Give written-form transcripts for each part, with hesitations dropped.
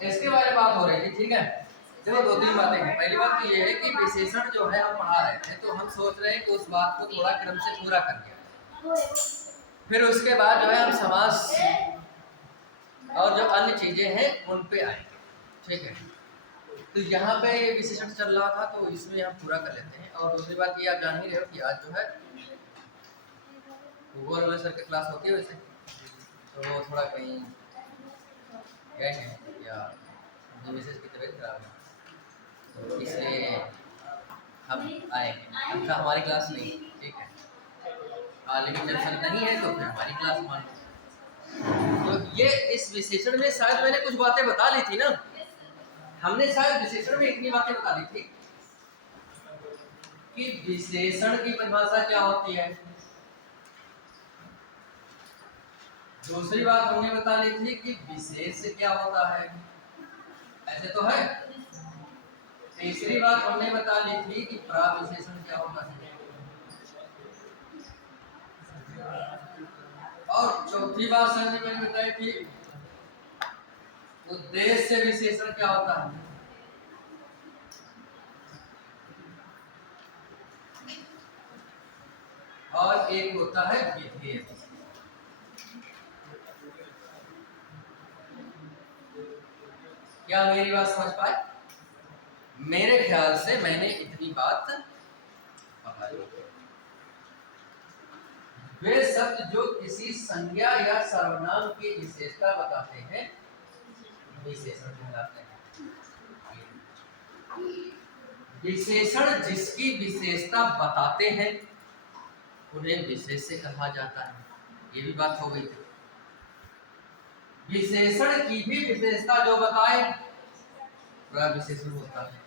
इसके बारे में बात हो रही थी, ठीक है। देखो दो तीन बातें हैं। पहली बात तो ये है कि विशेषण जो है हम पढ़ा रहे थे, तो हम सोच रहे हैं कि उस बात को थोड़ा क्रम से पूरा कर दिया, फिर उसके बाद जो है हम समास और जो अन्य चीजें हैं उन पे आएंगे, ठीक है। तो यहाँ पे ये विशेषण चल रहा था, तो इसमें हम पूरा कर लेते हैं। और दूसरी बात ये आप जान ही रहे हो कि आज जो है भूगोल वाले सर की क्लास होती है वैसे, तो वो थोड़ा कहीं गए हैं या उनकी मिसेज की तबीयत खराब है, तो इसलिए हम आएंगे। अच्छा हमारी क्लास नहीं, ठीक है। लेकिन जब सर नहीं है तो फिर हमारी क्लास मान लो। तो ये इस विशेषण में शायद मैंने कुछ बातें बता ली थी ना, हमने शायद विशेषण में इतनी बातें बता दी थी कि विशेषण की परिभाषा क्या होती है। दूसरी बात हमने बता ली थी कि विशेष क्या होता है, ऐसे तो है। तीसरी बात हमने बता ली थी कि प्राविशेषण क्या होता है, और चौथी बात सर ने मैंने बताई थी उद्देश्य विशेषण क्या होता है। और एक होता है विधेय। क्या मेरी बात समझ पाए? मेरे ख्याल से मैंने इतनी बात बताई। वे शब्द जो किसी संज्ञा या सर्वनाम की विशेषता बताते हैं विशेषण कहलाते हैं। विशेषण जिसकी विशेषता बताते हैं उन्हें विशेष्य कहा जाता है। ये भी बात हो गई थी। विशेषण की भी विशेषता जो बताए वह विशेषण होता है।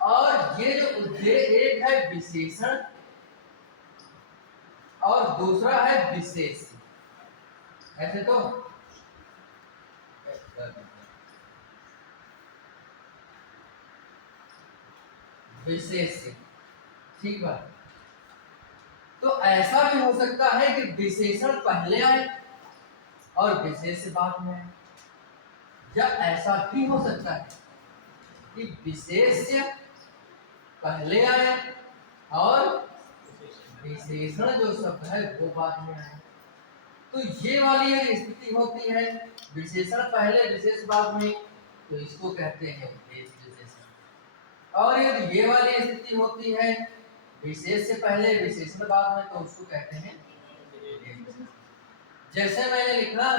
और ये जो उद्देश्य, एक है विशेषण और दूसरा है विशेष, ऐसे तो विशेष, ठीक बात। तो ऐसा भी हो सकता है कि विशेषण पहले आए और विशेष बाद में आए, या ऐसा भी हो सकता है कि विशेष पहले आए और विशेषण जो शब्द है वो बाद में आए। तो ये वाली यदि स्थिति होती है, विशेषण पहले विशेष बाद में, तो इसको कहते हैं विशेषण। और यदि ये वाली स्थिति होती है विशेष से पहले विशेषण बाद में, तो उसको कहते हैं विशेषण। जैसे मैंने लिखा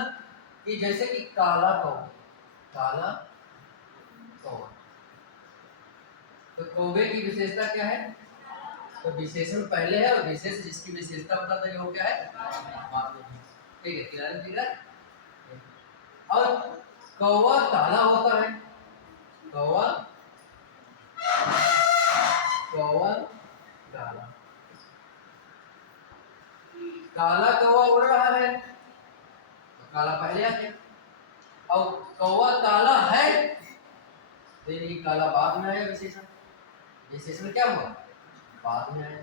कि जैसे कि काला कौवा, काला कौवा, तो कौवे की विशेषता क्या है? तो विशेषण पहले है और विशेष जिसकी विशेषता बताता है वो क्या है? बाद में। ठीक है, क्लियर ठीक है। और कौवा काला होता है, कौवा कौवा काला, काला कौवा उड़ रहा है तो काला पहले आ गया। और कौवा काला है तो ये काला बाद में आया विशेषण। विशेषण क्या हुआ? बाद में आया,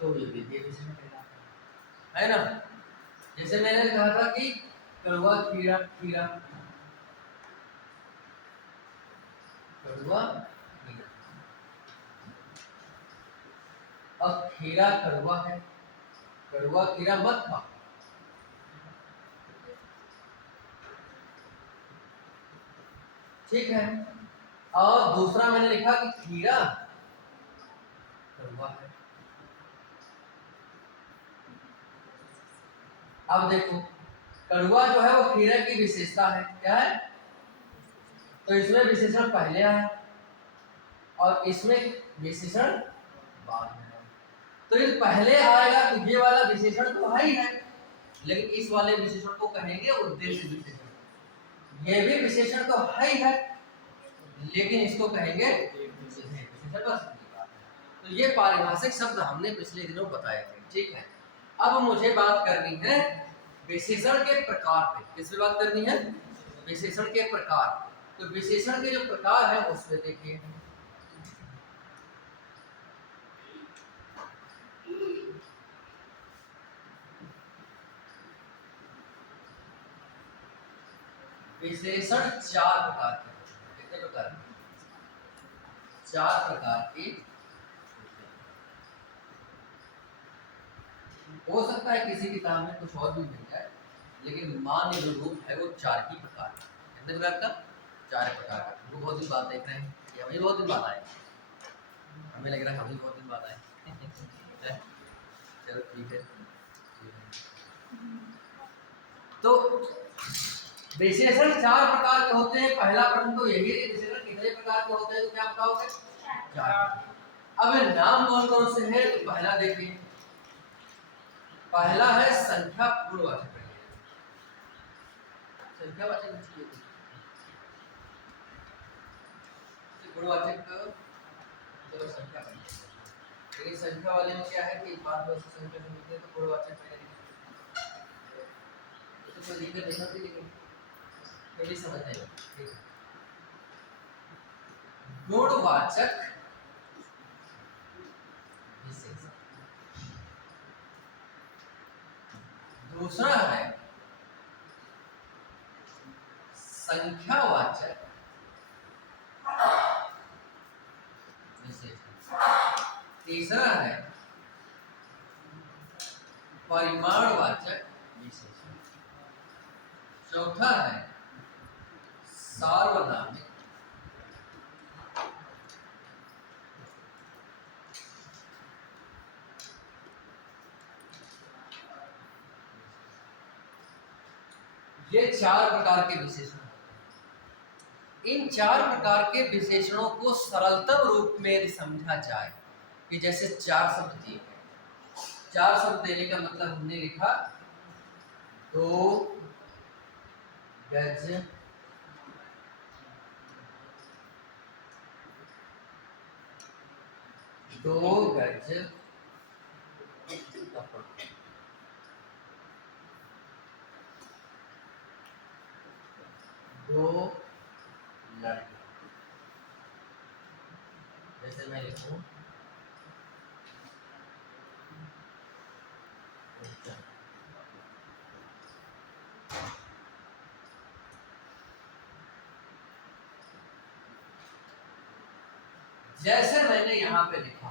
तो ये विधेय विशेषण कहलाता है ना। जैसे मैंने कहा था कि कड़वा खीरा, खीरा कड़वा खीरा, अब खीरा कड़वा है, कड़वा खीरा मत खाओ। ठीक है। और दूसरा मैंने लिखा कि खीरा कड़वा है। अब देखो कड़वा जो है वो खीरा की विशेषता है, क्या है? तो इसमें विशेषण पहले आया और इसमें विशेषण बाद में आया। तो ये पहले आएगा तो ये वाला विशेषण तो है ही है, लेकिन इस वाले विशेषण को कहेंगे उद्देश्य विशेषण। ये भी विशेषण तो है ही है, लेकिन इसको कहेंगे विशेषण बस। तो ये पारिभाषिक शब्द हमने पिछले दिनों बताए थे, ठीक है। अब मुझे बात करनी है विशेषण के प्रकार पे। किस पे बात करनी है? विशेषण के प्रकार। तो विशेषण के जो प्रकार है उस पे देखिए। विशेषण चार प्रकार के होते हैं। कितने प्रकार के? चार प्रकार के होते हैं। हो सकता है किसी किताब में कुछ और भी मिल जाए, लेकिन मान्य जो रूप है वो चार ही प्रकार का। कितने प्रकार का? चार प्रकार का। वो बहुत दिन बाद देख रहे हैं या वही बहुत दिन बाद आए? हमें लग रहा है हम भी बहुत दिन बाद आए। चलो ठीक है। तो विशेषण चार प्रकार के होते हैं। पहला प्रश्न तो यही है, विशेषण कितने प्रकार के होते हैं? तो क्या बताओगे? चार। अब नाम कौन कौन से हैं? तो पहला देखिए, पहला है संख्या गुणवाचक। संख्यावाचक गुणवाचक चलो संख्या बन गई। लेकिन संख्या वाले में क्या है कि बात में संख्या से मिलते हैं तो गुणवाचक में तो कोई दिक्कत नहीं होती, लेकिन फिर भी समझ नहीं लगती। ठीक है, गुणवाचक विशेषण। दूसरा है संख्यावाचक विशेषण। तीसरा है परिमाणवाचक विशेषण। चौथा है सार्वनामिक। ये चार प्रकार के विशेषण होते हैं। इन चार प्रकार के विशेषणों को सरलतम रूप में यदि समझा जाए कि जैसे चार शब्द दिए गए, चार शब्द देने का मतलब हमने लिखा 2 गज 2 गज कपड़ा, 2 लड़के। जैसे मैं लिखूं जैसे मैंने यहाँ पे लिखा,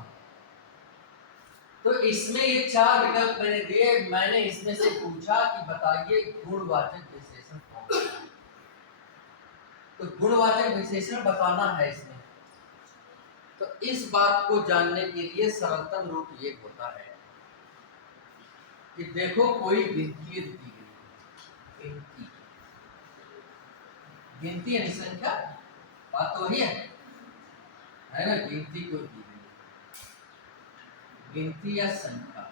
तो इसमें ये चार विकल्प मैंने दिए। मैंने इसमें से पूछा कि बताइए गुणवाचक विशेषण कौन सा है। तो गुणवाचक विशेषण बताना है इसमें। तो इस बात को जानने के लिए सरलतम रूप ये होता है कि देखो कोई गिनती दी गई, गिनती, गिनती यानी संख्या, बात तो वही है ना? गिनती को दी गई, गिनती या संख्या,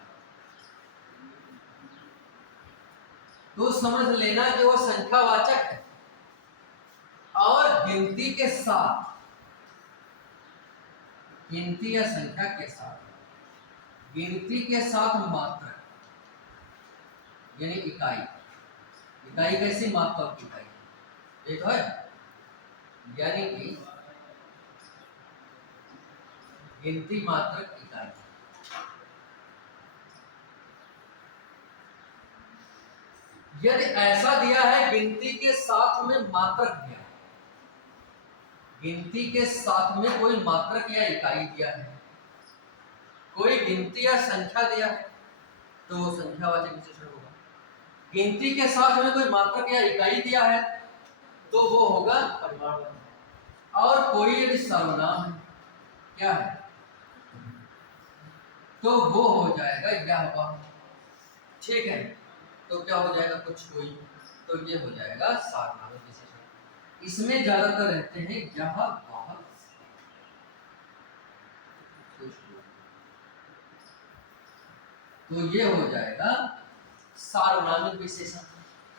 तो समझ लेना कि वो संख्यावाचक है। और गिनती के साथ, गिनती या संख्या के साथ, गिनती के साथ मात्रक यानी इकाई। इकाई कैसी? मात्रक की इकाई। एक है यानी कि गिनती मात्रक इकाई। यदि ऐसा दिया है गिनती के साथ में मात्रक दिया है, गिनती के साथ में कोई मात्रक या इकाई दिया है, कोई गिनती या संख्या दिया है, तो वो संख्यावाचक विशेषण होगा। गिनती के साथ में कोई मात्रक या इकाई दिया है तो वो होगा परिमाणवाचक। और कोई यदि सर्वनाम है, क्या है, तो वो हो जाएगा यह वह। ठीक है, तो क्या हो जाएगा? कुछ कोई, तो ये हो जाएगा सार्वनामिक विशेषण। इसमें ज्यादातर रहते हैं यह वह। तो ये हो जाएगा सार्वनामिक विशेषण।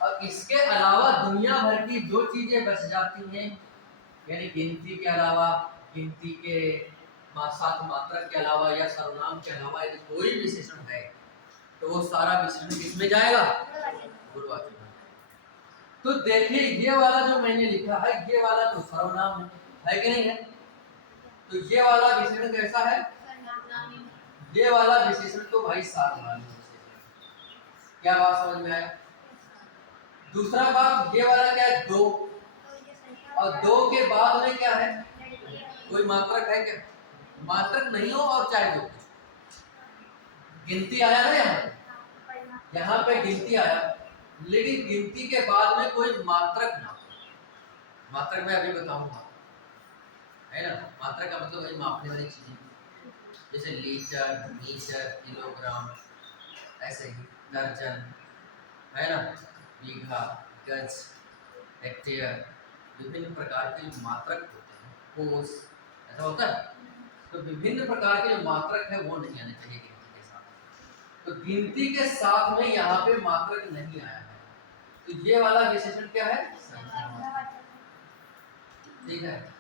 और इसके अलावा दुनिया भर की जो चीजें बच जाती हैं, यानी गिनती के अलावा, गिनती के साथ मात्रक के अलावा या सर्वनाम के अलावा यदि कोई विशेषण है तो वो सारा विशेषण किसमें जाएगा? गुणवाचक। तो देखिए ये वाला जो मैंने लिखा है, ये वाला तो सर्वनाम है कि नहीं है? तो ये वाला विशेषण कैसा है? ये वाला विशेषण तो भाई सार्वनामिक विशेषण। क्या बात समझ में आया? दूसरा बात, ये वाला क्या है? 2 और 2 के बाद में क्या है, कोई मात्रक है क्या? मात्रक नहीं हो और चाहे जो गिनती आया ना, यहाँ पे गिनती आया, लेकिन गिनती के बाद में कोई मात्रक ना हो। मात्रक मैं अभी बताऊंगा, है ना। मात्रक का मतलब वही मापने वाली चीजें, जैसे लीटर, मीटर, किलोग्राम, ऐसे ही दर्जन, है ना, बीघा, गज, हेक्टेयर, विभिन्न प्रकार के जो मात्रक होते हैं, कोस, ऐसा होता है। तो विभिन्न प्रकार के जो मात्रक है वो नहीं आने चाहिए गिनती के साथ। तो गिनती के साथ में यहाँ पे मात्रक नहीं आया है, तो ये वाला विशेषण क्या है, ठीक है।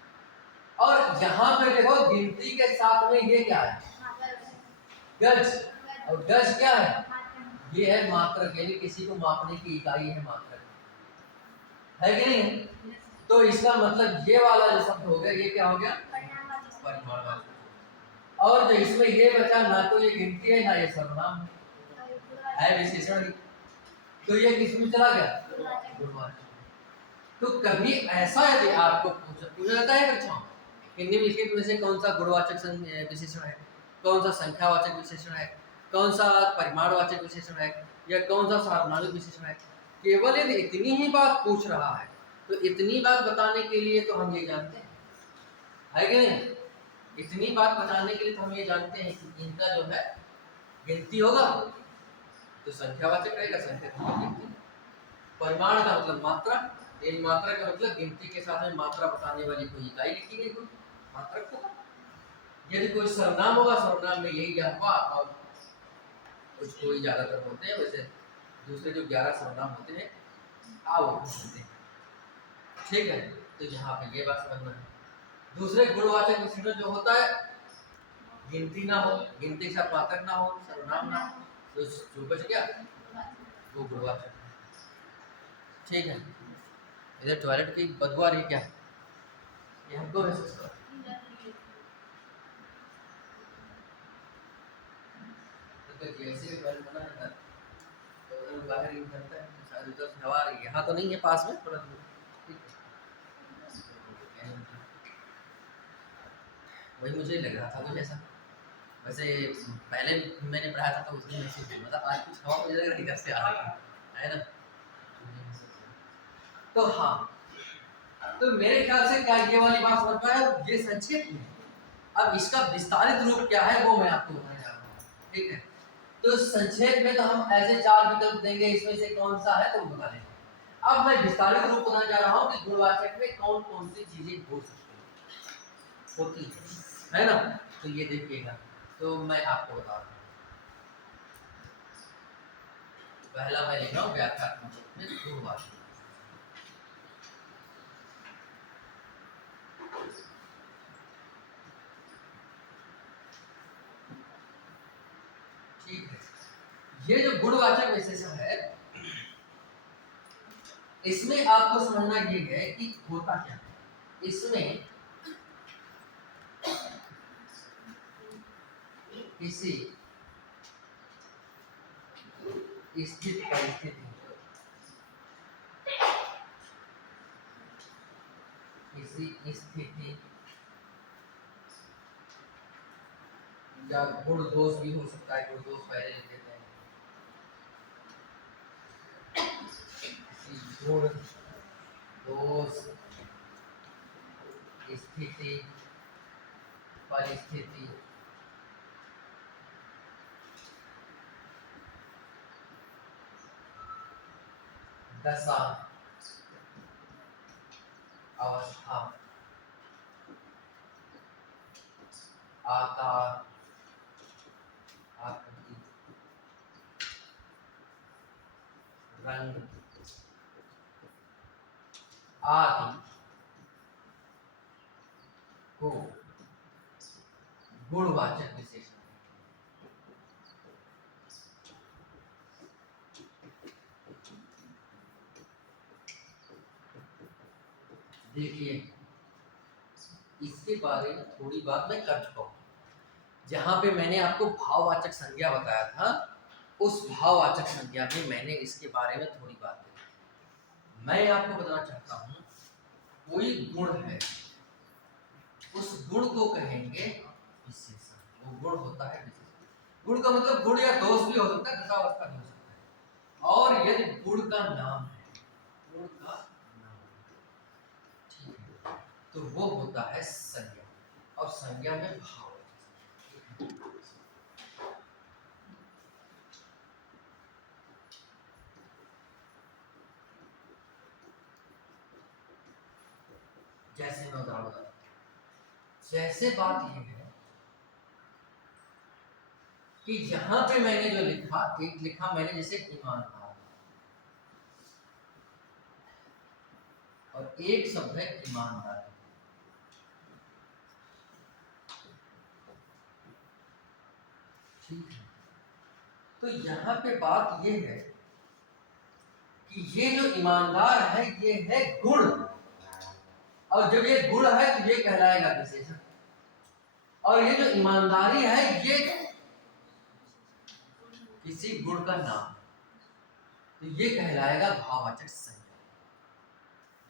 और यहाँ पे देखो गिनती के साथ में ये क्या है, गज, और गज क्या है, ये है मात्रक, यानी किसी को मापने की इकाई है मात्रक, है कि नहीं। तो इसका मतलब ये वाला जो शब्द हो गया, ये क्या हो गया, परिमाणवाचक। और जो इसमें ये बचा, ना तो ये गिनती है ना ये सर्वनाम है, विशेषण। तो ये किसमें चला गया, गुणवाचक। तो कभी ऐसा यदि आपको पूछा जाता है परीक्षाओं में, निम्नलिखित में से कौन सा गुणवाचक विशेषण है, कौन सा संख्यावाचक विशेषण है, कौन सा परिमाणवाचक विशेषण है, या कौन सा सार्वनामिक विशेषण है, केवल यदि इतनी ही बात पूछ रहा है तो इतनी बात बताने के लिए तो हम ये जानते हैं, है कि नहीं। इतनी बात बताने के लिए तो हम ये जानते हैं कि इनका जो है गिनती होगा तो संख्यावाचक रहेगा, संख्या गिनती। परिमाण का मतलब मात्रा, इन मात्रा का मतलब गिनती के साथ में मात्रा बताने वाली कोई इकाई लिखी गई, कोई मात्रक होगा। यदि कोई सर्वनाम होगा, सर्वनाम में यही हुआ, और कुछ कोई ज्यादातर होते हैं, वैसे दूसरे जो 11 सर्वनाम होते हैं होते हैं, ठीक है। तो यहाँ पे ये बात समझना है। दूसरे गुणवाचक विशेषण जो होता है, गिनती ना हो, गिनती के साथ मात्रक ना हो, सर्वनाम ना हो, तो जो बच गया वो गुणवाचक, ठीक है। इधर टॉयलेट की बदबू आ रही क्या, ये हमको महसूस हो रहा है। तो जैसे भी टॉयलेट बना है तो उधर बाहर ही निकलता है, शायद उधर से हवा आ रही है, यहाँ तो नहीं है पास में, थोड़ा दूर, ठीक है। वही मुझे लग रहा था कुछ ऐसा। वैसे पहले मैंने पढ़ा था तो उसमें महसूस हुआ, मतलब आज कुछ हवा मुझे लग रहा है इधर से आ रही है ना। तो हाँ, तो मेरे ख्याल से क्या ये वाली बात समझ पाया, ये संक्षेप में। अब इसका विस्तारित रूप क्या है वो मैं आपको बताने जा रहा हूँ, ठीक है। तो संक्षेप में तो हम ऐसे 4 विकल्प देंगे, इसमें से कौन सा है तो बता देंगे। अब मैं विस्तारित रूप बताने जा रहा हूँ कि गुणवाचक में कौन कौन सी चीजें हो सकती होती है ना। तो ये देखिएगा, तो मैं आपको बता रहा हूँ। पहला मैं लिख रहा हूँ व्याख्यात्मक में गुणवाचक, ठीक है। ये जो गुणवाचक विशेषण है, इसमें आपको समझना ये है कि होता क्या है। इसमें किसी स्थित परिस्थिति, किसी स्थिति या गुण दोष भी हो सकता है, गुण दोष पहले लिख देते हैं, गुण दोष स्थिति परिस्थिति दशा अवस्था आकार आकृति रंग आदि को गुणवाचक विशेषण, देखिए इसके बारे में थोड़ी बात मैं कर चुका हूँ। जहां पे मैंने आपको भाववाचक संज्ञा बताया था, उस भाववाचक संज्ञा में मैंने इसके बारे में थोड़ी बात की। मैं आपको बताना चाहता हूँ कोई गुण है, उस गुण को कहेंगे विशेषण। वो गुण होता है विशेषण। गुण का मतलब गुण या दोष भी हो सकता है, दशावस्था भी हो सकता है। और यदि गुण का नाम है, गुण का नाम, ठीक है, तो वो होता है संज्ञा। और संज्ञा में भाव। जैसे मैं उदाहरण बताता हूं, जैसे बात यह है कि यहां पे मैंने जो लिखा, एक लिखा मैंने जैसे ईमानदार, और एक शब्द है ईमानदार। ठीक है, तो यहां पे बात यह है कि ये जो ईमानदार है ये है गुण, और जब ये गुण है तो ये कहलाएगा विशेषण। और ये जो ईमानदारी है ये किसी गुण का नाम, तो ये कहलाएगा भाववाचक संज्ञा।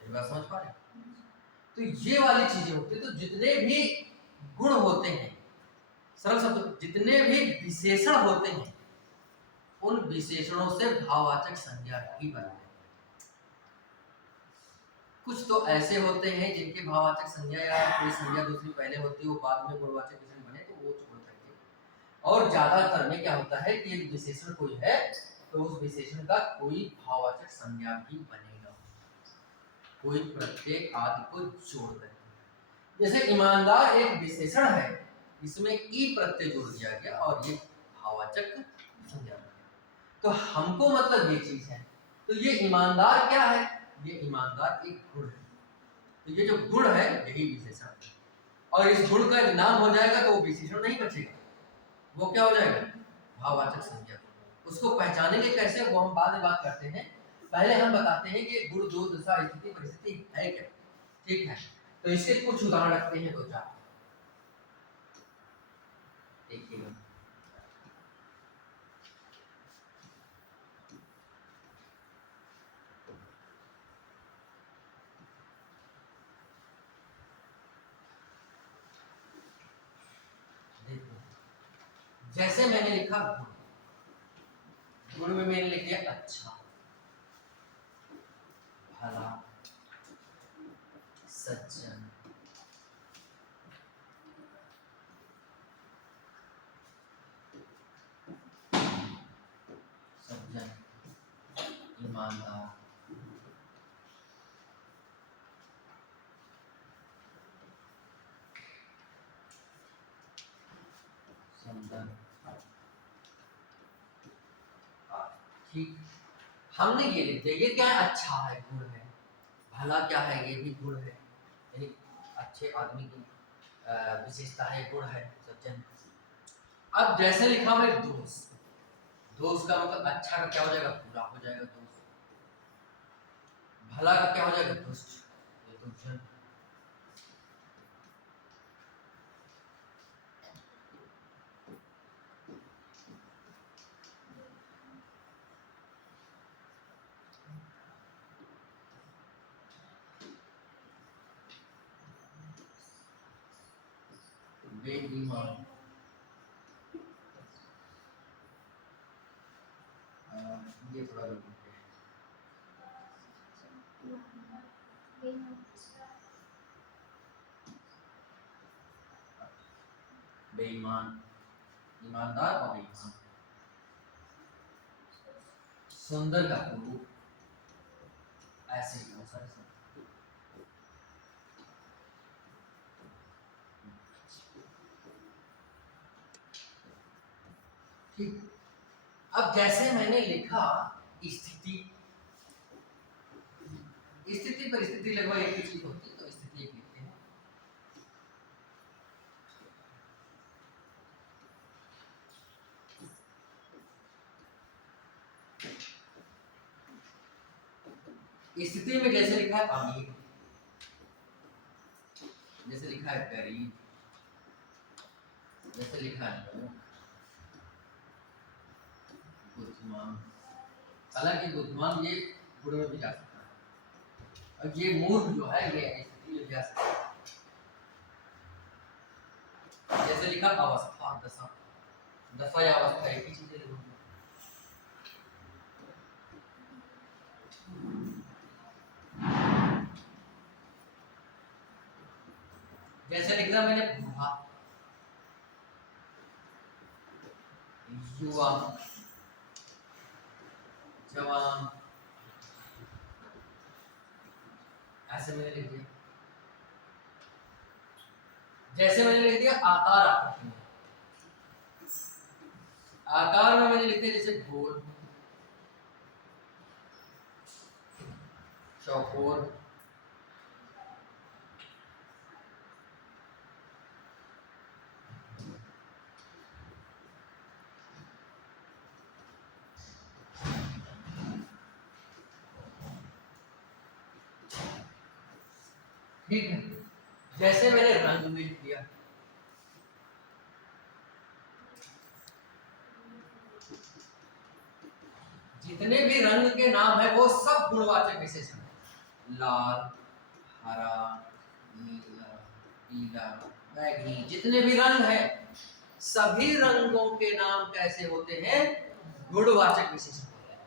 ये बात समझ पा रहे? तो ये वाली चीजें होती है। तो जितने भी गुण होते हैं, सरल शब्द, जितने भी विशेषण होते हैं, उन विशेषणों से भाववाचक संज्ञा ही बनते हैं। कुछ तो ऐसे होते हैं जिनके भाववाचक संज्ञा या कोई संज्ञा दूसरी पहले होती है, वो बाद में गुणवाचक विशेषण बने, तो वो छोड़ सकते हैं। और ज्यादातर में क्या होता है कि यदि विशेषण कोई है तो उस विशेषण का कोई भाववाचक संज्ञा भी बनेगा, कोई प्रत्यय आदि को जोड़ करके। जैसे ईमानदार एक विशेषण है, इसमें ई प्रत्यय जोड़ दिया गया और ये भाववाचक संज्ञा बन गया। तो हमको मतलब ये चीज है। तो ये ईमानदार क्या है? ये ईमानदार एक गुण है। तो ये जो गुण है यही विशेषण है। और इस गुण का नाम हो जाएगा तो वो विशेषण नहीं बचेगा, वो क्या हो जाएगा? भाववाचक संज्ञा। उसको पहचानेंगे कैसे, वो हम बाद में बात करते हैं। पहले हम बताते हैं कि गुण दो दशा स्थिति परिस्थिति है क्या। ठीक है, तो इसके कुछ उदाहरण रखते हैं, दो चार। देखिएगा, जैसे मैंने लिखा गुण, गुण में मैंने लिख दिया अच्छा, भला, सज्जन, सज्जन, ईमानदार, सुंदर। ठीक, हमने ये लिख दिया। ये क्या है? अच्छा है, गुण है। भला क्या है? ये भी गुण है, यानी अच्छे आदमी की विशेषता है, गुण है सज्जन। अब जैसे लिखा मैं दोष, दोष का मतलब अच्छा का क्या हो जाएगा? बुरा हो जाएगा दोष। भला का क्या हो जाएगा? दुष्ट, ये दुष्टन। बेईमान, ये थोड़ा बेईमान, ईमानदार और बेईमान। सुंदर का गुरु, ऐसे ही बहुत सारे शब्द। ठीक, अब जैसे मैंने लिखा स्थिति, स्थिति परिस्थिति लगभग एक ही चीज होती है, तो स्थिति एक लिखते हैं। स्थिति में जैसे लिखा है अमीर, जैसे लिखा है गरीब, जैसे लिखा है बुद्धिमान। हालांकि बुद्धिमान ये गुण में भी जा सकता है। और ये मूर्ख जो है ये स्थिति व्यस्त है। जैसे लिखा अवस्था दशा, दशा या अवस्था एक ही चीज है। जैसे लिखना मैंने बूढ़ा, युवा, जवान, ऐसे मैंने लिख दिया। जैसे मैंने लिख दिया आकार आकृति में, आकार में मैंने लिख दिया जैसे गोल, चौकोर, ठीक है। जैसे मैंने रंग में लिख दिया, जितने भी रंग के नाम है वो सब गुणवाचक विशेषण है। लाल, हरा, नीला, पीला, बैगनी, जितने भी रंग हैं सभी रंगों के नाम कैसे होते हैं? गुणवाचक विशेषण होते हैं।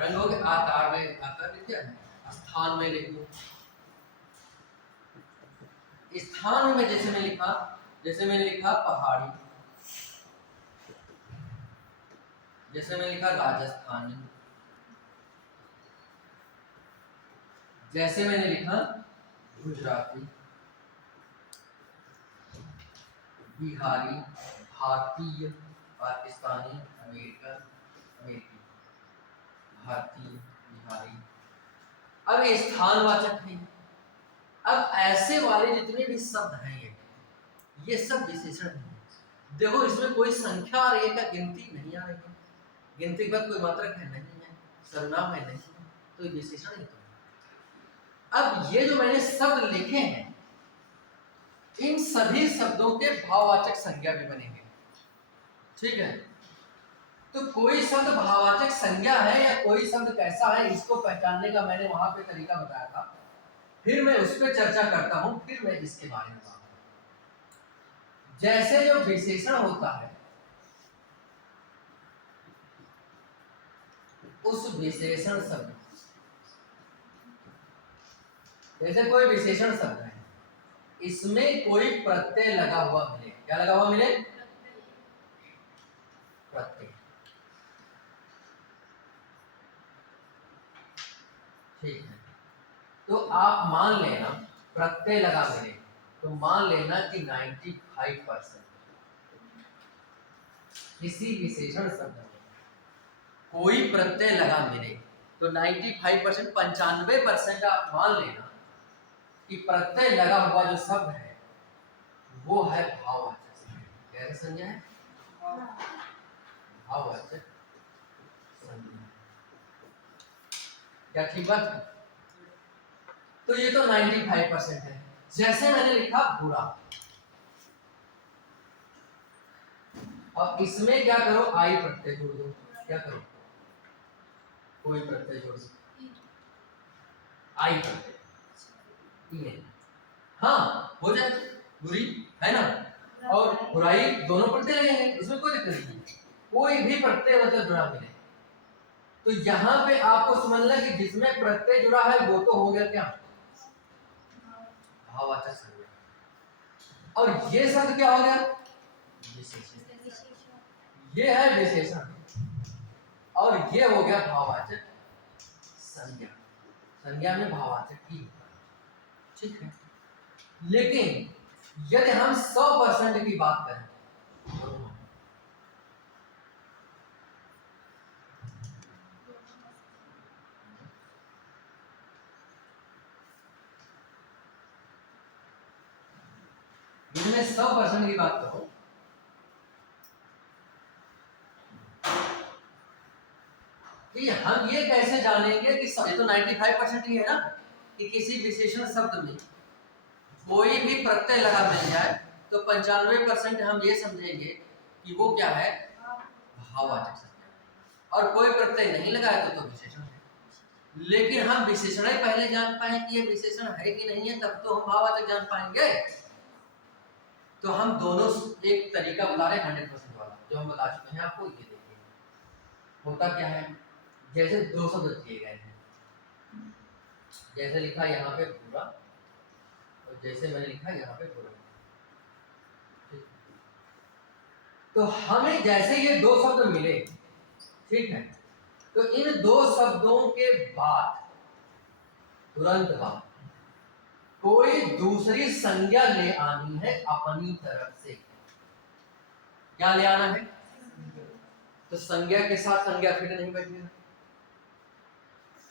रंगों के आकार में, आकार लिख दिया, स्थान में लिख दो। स्थान में जैसे मैंने लिखा, जैसे मैंने लिखा पहाड़ी, जैसे मैंने लिखा राजस्थानी, जैसे मैंने लिखा गुजराती, बिहारी, भारतीय, पाकिस्तानी, अमेरिकन, अमेरिकी, भारतीय, बिहारी। अब ये स्थानवाचक है। अब ऐसे वाले जितने भी शब्द हैं ये सब विशेषण हैं। देखो इसमें कोई संख्या और एक का गिनती नहीं आ रही है, गिनती के बाद कोई मात्रक है नहीं है, सर्वनाम है नहीं है, तो ये विशेषण ही तो है। अब ये जो मैंने शब्द लिखे हैं इन सभी शब्दों के भाववाचक संज्ञा भी बनेंगे, ठीक है। तो कोई शब्द भाववाचक संज्ञा है या कोई शब्द कैसा है इसको पहचानने का मैंने वहां पे तरीका बताया था, फिर मैं उस पर चर्चा करता हूं, फिर मैं इसके बारे में बात करूं। जैसे जो विशेषण होता है उस विशेषण शब्द, जैसे कोई विशेषण शब्द है इसमें कोई प्रत्यय लगा हुआ मिले, क्या लगा हुआ मिले? प्रत्यय, ठीक है। तो आप मान लेना प्रत्यय लगा मिले, तो मान लेना कि 95% किसी विशेषण शब्द में कोई प्रत्यय लगा मिले तो 95%, 95% आप मान लेना कि प्रत्यय लगा हुआ जो शब्द है वो है भाववाचक संज्ञा। क्या संज्ञा है? भाववाचक संज्ञा। क्या ठीक बात है? तो ये तो 95% है। जैसे मैंने लिखा बुरा, और इसमें क्या करो, आई प्रत्यय जोड़ दो। क्या करो? कोई प्रत्यय जोड़ दो, आई प्रत्यय, हाँ हो जाए, बुरी है ना, और बुराई दोनों प्रत्यय लगेंगे, इसमें कोई दिक्कत नहीं। कोई भी प्रत्यय मतलब जुड़ा मिले तो यहाँ पे आपको समझना कि जिसमें प्रत्यय जुड़ा है वो तो हो गया क्या? भाववाचक संज्ञा। और ये शब्द क्या हो गया? विशेषण। ये है विशेषण और ये हो गया भाववाचक संज्ञा। संज्ञा में भाववाचक ही होता है, ठीक है। लेकिन यदि हम 100% की बात करें मैं 100% की बात करूं कि हम ये कैसे जानेंगे कि ये तो 95% ही है ना कि किसी विशेषण शब्द में कोई भी प्रत्यय लगा मिल जाए तो 95% हम ये समझेंगे कि वो क्या है? भाववाचक संज्ञा। और कोई प्रत्यय नहीं लगाए तो विशेषण है। लेकिन हम विशेषण ही पहले जान पाए कि ये विशेषण है कि नहीं है, तब तो हम भाववाचक जान पाएंगे। तो हम दोनों एक तरीका बता रहे 100% वाला जो हम बता चुके हैं आपको। ये देखिए होता क्या है, जैसे दो शब्द दिए गए हैं, जैसे लिखा यहाँ पे बुरा और जैसे मैंने लिखा यहाँ पे बुरा। तो हमें जैसे ये दो शब्द मिले, ठीक है, तो इन दो शब्दों के बाद तुरंत बाद कोई दूसरी संज्ञा ले आनी है अपनी तरफ से। क्या ले आना है? तो संज्ञा के साथ संज्ञा फिट नहीं बैठेगा।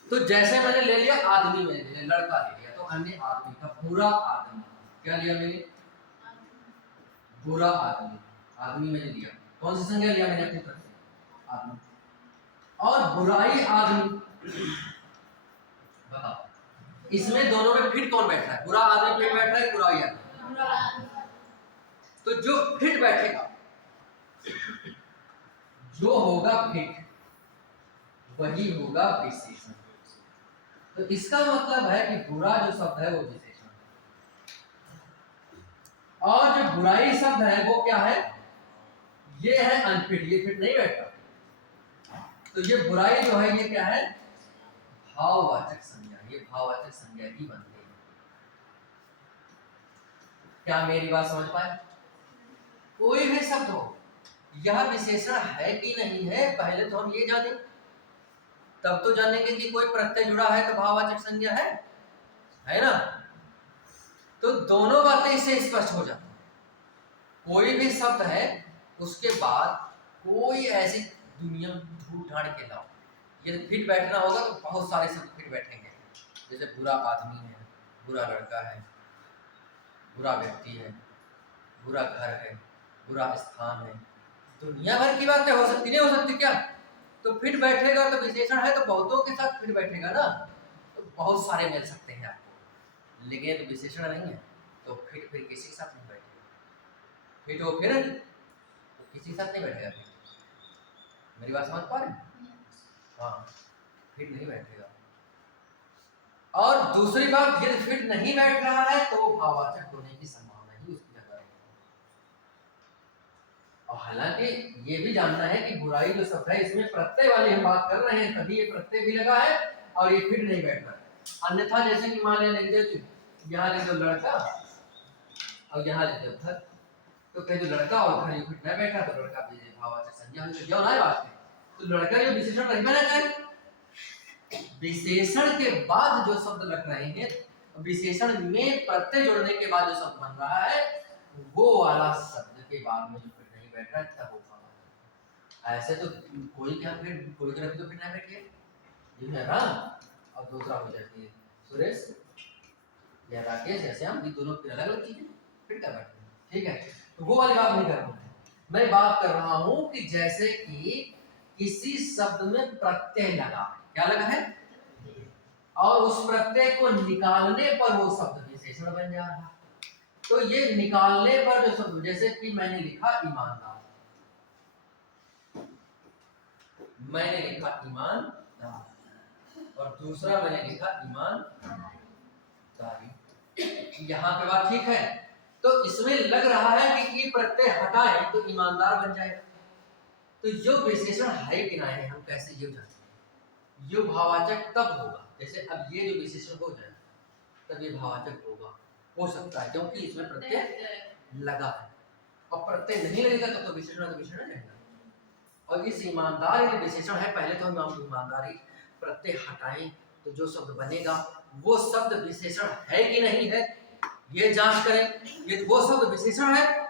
तो जैसे मैंने ले लिया आदमी, में ले लिया लड़का ले लिया, तो अन्य आदमी का बुरा आदमी। क्या लिया मैंने? बुरा आदमी। आदमी मैंने लिया, कौन सी संज्ञा लिया मैंने अपनी तरफ से? आदमी। और बुराई आदमी, बताओ इसमें दोनों में फिट कौन बैठ रहा है? बुरा आदमी फिट बैठ रहा है, बुराई आदमी। तो जो फिट बैठेगा, जो होगा फिट, वही होगा विशेषण। तो इसका मतलब है कि बुरा जो शब्द है वो विशेषण है, और जो बुराई शब्द है वो क्या है? ये है अनफिट, ये फिट नहीं बैठता। तो ये बुराई जो है ये क्या है? भाववाचक संज्ञा। ये भाववाचक संज्ञा ही बनती है। क्या मेरी बात समझ पाए? कोई भी शब्द हो, यह विशेषण है कि नहीं है, पहले तो हम ये जाने, तब तो जानेंगे कि कोई प्रत्यय जुड़ा है तो भाववाचक संज्ञा है ना। तो दोनों बातें इससे स्पष्ट हो जाती है। कोई भी शब्द है उसके बाद कोई ऐसी दुनिया ढूंढ ढांड के लाओ, ये फिट बैठना होगा तो बहुत सारे शब्द फिट बैठेंगे। जैसे बुरा आदमी है, बुरा लड़का है, बुरा व्यक्ति है, बुरा घर है, बुरा स्थान है, दुनिया भर की बातें हो सकती, नहीं हो सकती क्या? तो फिट बैठेगा तो विशेषण है तो बहुतों के साथ फिट बैठेगा ना, तो बहुत सारे मिल सकते हैं आपको। लेकिन ये तो विशेषण नहीं है, तो फिट फिर किसी के साथ नहीं बैठेगा। फिट हो फिर तो किसी के साथ नहीं बैठेगा। मेरी बात समझ पा रहे हैं? हाँ, फिट नहीं बैठेगा। और दूसरी बात, यदि फिट नहीं बैठ रहा है तो वो भाववाचक होने की संभावना ही उसकी ज्यादा है। और हालांकि ये भी जानना है कि बुराई जो शब्द है इसमें प्रत्यय वाली हम बात कर रहे हैं, तभी ये प्रत्यय भी लगा है और ये फिट नहीं बैठ रहा है। अन्यथा जैसे कि मान लिया लिख दो, यहाँ लिख दो लड़का और यहाँ लिख दो घर, तो कह दो लड़का और घर ये फिट नहीं बैठा तो लड़का भी भाववाचक संज्ञा हो जाएगी। ना बात है, तो लड़का ये विशेषण नहीं बना जाए। विशेषण के बाद जो शब्द लग रहे हैं, विशेषण में प्रत्यय जोड़ने के बाद जो शब्द बन रहा है, वो वाला शब्द के बाद में जो फिट नहीं बैठ रहा है तब वो भाववाचक। ऐसे तो कोई क्या फिट, कोई तरफ तो फिट नहीं बैठी है राम और दूसरा हो जाती है सुरेश या राकेश, जैसे हम दोनों फिर अलग अलग चीजें फिट कर बैठे हैं। ठीक है, तो वो वाली बात नहीं कर रहा हूं मैं बात कर रहा हूं कि जैसे कि किसी शब्द में प्रत्यय लगा, क्या लगा है, और उस प्रत्यय को निकालने पर वो शब्द विशेषण बन जा रहा है। तो ये निकालने पर जो शब्द, जैसे कि मैंने लिखा ईमानदार, मैंने लिखा ईमानदार और दूसरा मैंने लिखा ईमानदारी। यहाँ पे बात ठीक है। तो इसमें लग रहा है कि ये प्रत्यय हटाए तो ईमानदार बन जाएगा। तो जो विशेषण है कि नहीं है, हम कैसे ये जानते हैं? ये भाववाचक तब होगा, जैसे अब ये जो विशेषण हो जाए तब ये भाववाचक होगा, हो सकता है, क्योंकि इसमें प्रत्यय लगा है। और प्रत्यय नहीं लगेगा तो विशेषण तो विशेषण रहेगा। और इस ईमानदार यदि विशेषण है, पहले तो हम ईमानदारी प्रत्यय हटाएं तो जो शब्द बनेगा वो शब्द विशेषण है कि नहीं है ये जांच करें। यदि वो शब्द विशेषण है